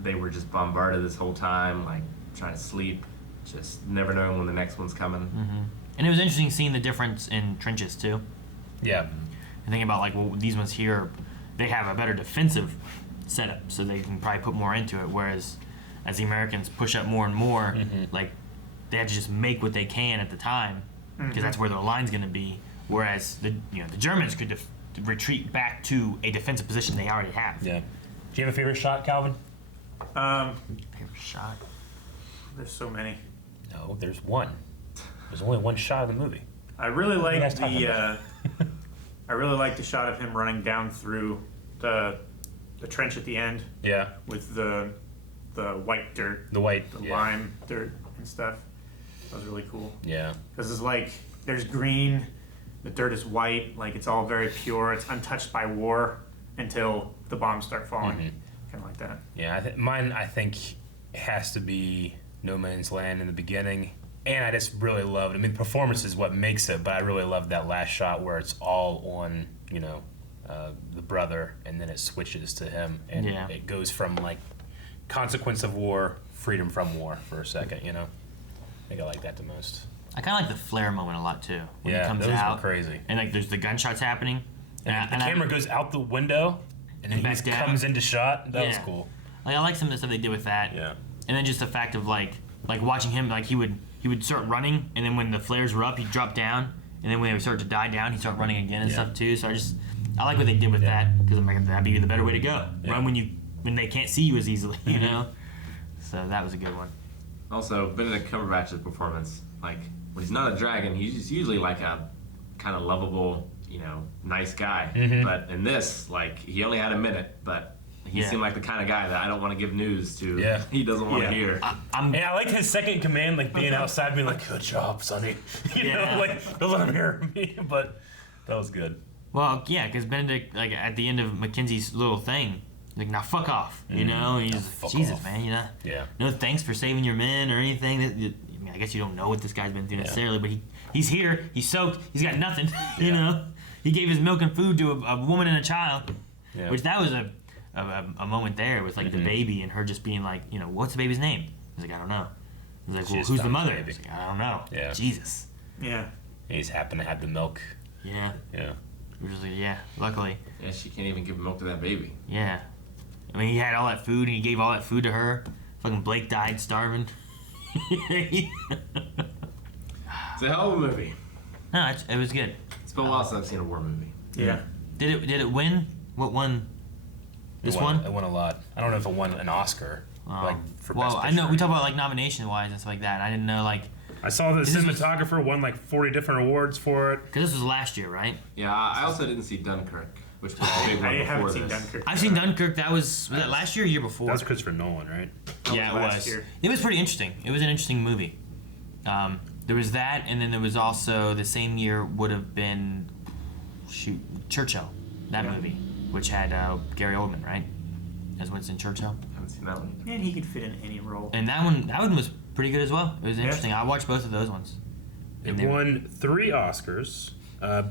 they were just bombarded this whole time, like trying to sleep, just never knowing when the next one's coming. Mm-hmm. And it was interesting seeing the difference in trenches too. Yeah. And thinking about like, well, these ones here, they have a better defensive setup, so they can probably put more into it. Whereas, as the Americans push up more and more, like they have to just make what they can at the time, because that's where their line's going to be. Whereas the Germans could retreat back to a defensive position they already have. Yeah. Do you have a favorite shot, Calvin? Favorite shot? There's so many. No, there's one. There's only one shot of the movie. I really like I really like the shot of him running down through the trench at the end. Yeah. With the white dirt. The lime dirt and stuff. That was really cool. Yeah. Because it's like there's green, the dirt is white, like it's all very pure. It's untouched by war until the bombs start falling. kind of like that. Yeah, mine I think has to be No Man's Land in the beginning. And I just really loved, I mean, the performance is what makes it, but I really loved that last shot where it's all on, the brother, and then it switches to him. And it goes from, like, consequence of war, freedom from war for a second, I think I like that the most. I kind of like the flare moment a lot, too. When yeah, he comes those out. were crazy. And, like, there's the gunshots happening. And the camera goes out the window, and then he comes into shot. That was cool. Like, I like some of the stuff they did with that. Yeah. And then just the fact of, like watching him, like, he would start running, and then when the flares were up, he'd drop down, and then when they would start to die down, he'd start running again and stuff too. So I like what they did with that, because I'm like, that'd be the better way to go. Yeah. Run when they can't see you as easily, So that was a good one. Also, Benedict Cumberbatch's performance, like when he's not a dragon, he's usually like a kind of lovable, nice guy. Mm-hmm. But in this, like he only had a minute, but he seemed like the kind of guy that I don't want to give news to. Yeah. He doesn't want to hear. I like his second in command, like being outside, being like, "Good job, Sonny." Like don't let him hear me. But that was good. Well, yeah, because Benedict, like at the end of Mackenzie's little thing, like, now fuck off, And he's Jesus, off. Man, Yeah. No thanks for saving your men or anything. I mean, I guess you don't know what this guy's been through necessarily, but he's here, he's soaked, he's got nothing, He gave his milk and food to a woman and a child, which that was a moment there with like the baby and her just being like, what's the baby's name? He's like, I don't know. He's like, well, who's the mother? He's like, I don't know. Yeah. Jesus. Yeah. He's happened to have the milk. Yeah. Yeah. Which was like, luckily. Yeah, she can't even give milk to that baby. Yeah. I mean, he had all that food and he gave all that food to her. Fucking Blake died starving. It's a hell of a movie. No, it was good. It's been a while since I've seen a war movie. Yeah. Did it win? What won? This one? It won a lot. I don't know if it won an Oscar. For well, Best I know Picture. we talk about like nomination wise and stuff like that. I didn't know like. I saw the cinematographer won like 40 different awards for it. Because this was last year, right? Yeah, I also didn't see Dunkirk, which was a big one I before haven't this. seen Dunkirk. I've seen Dunkirk. Was that last year or year before? That was Christopher Nolan, right? Yeah, it last was. year. It was pretty interesting. It was an interesting movie. There was that, and then there was also the same year would have been Churchill, that movie, which had Gary Oldman, right, as Winston Churchill. I haven't seen that one. And he could fit in any role. And that one was pretty good as well. It was interesting. I watched both of those ones. It won 3 Oscars: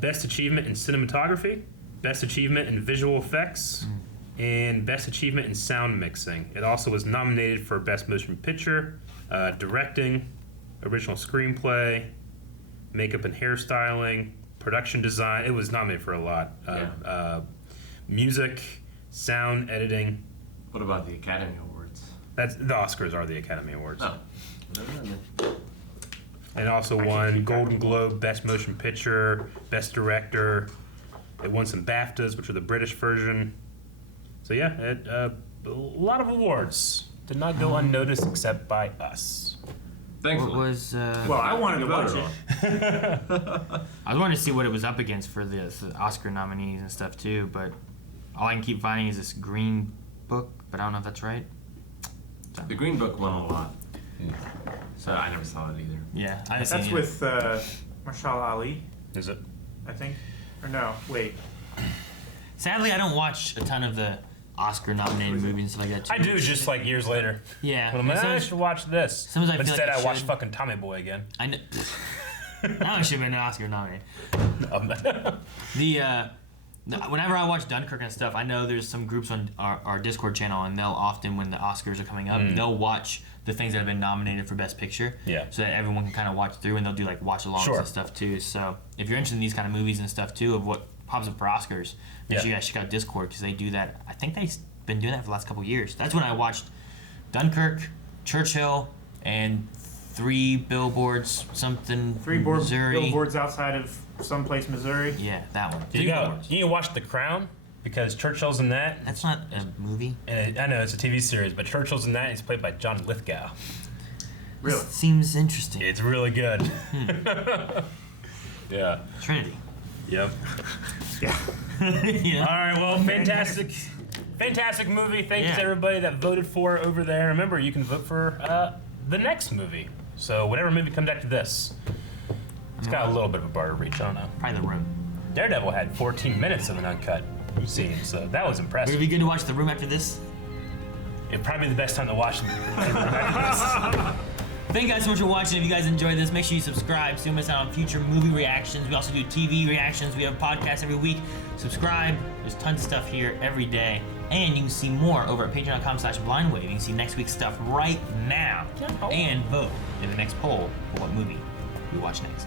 Best Achievement in Cinematography, Best Achievement in Visual Effects, and Best Achievement in Sound Mixing. It also was nominated for Best Motion Picture, Directing, Original Screenplay, Makeup and Hairstyling, Production Design. It was nominated for a lot. Music, Sound Editing. What about the Academy Awards? The Oscars are the Academy Awards. Oh. And also won Golden Globe, Best Motion Picture, Best Director. It won some BAFTAs, which are the British version. So yeah, a lot of awards. Did not go unnoticed except by us. Thankfully. What was? Well, I wanted to watch it. I was wanting to see what it was up against for the Oscar nominees and stuff too, but all I can keep finding is this Green Book, but I don't know if that's right. The Green Book won a lot. So I never saw it either. Yeah, That's with Marshall Ali. Is it? I think. Or no, wait. Sadly, I don't watch a ton of the Oscar-nominated movies and stuff like that too. I do, just like years later. Yeah. But I'm like, I should watch this. Sometimes I But feel instead, like I I watch should. fucking Tommy Boy again. I know. That one should have been an Oscar nominated. Whenever I watch Dunkirk and stuff, I know there's some groups on our Discord channel, and they'll often, when the Oscars are coming up, they'll watch the things that have been nominated for Best Picture. Yeah. So that everyone can kind of watch through, and they'll do like watch-alongs and stuff too. So if you're interested in these kind of movies and stuff too, of what pops up for Oscars, make sure you guys check out Discord, because they do that. I think they've been doing that for the last couple of years. That's when I watched Dunkirk, Churchill, and 3 billboards, Missouri. Billboards outside of someplace, Missouri. Yeah, that one. You can watch The Crown, because Churchill's in that. That's not a movie. And I know it's a TV series, but Churchill's in that, and he's played by John Lithgow. Really? Seems interesting. It's really good. Yeah. Trinity. Yep. Yeah. Yeah. All right, well, fantastic movie. Thanks to everybody that voted for it over there. Remember, you can vote for the next movie. So whatever movie comes after this. It's got a little bit of a bar to reach, I don't know. Probably The Room. Daredevil had 14 minutes of an uncut scene, so that was Would it impressive. be good to watch The Room after this? It'd probably be the best time to watch them. Thank you guys so much for watching. If you guys enjoyed this, make sure you subscribe so you don't miss out on future movie reactions. We also do TV reactions. We have podcasts every week. Subscribe. There's tons of stuff here every day. And you can see more over at patreon.com/blindwave. You can see next week's stuff right now. And vote in the next poll for what movie we watch next.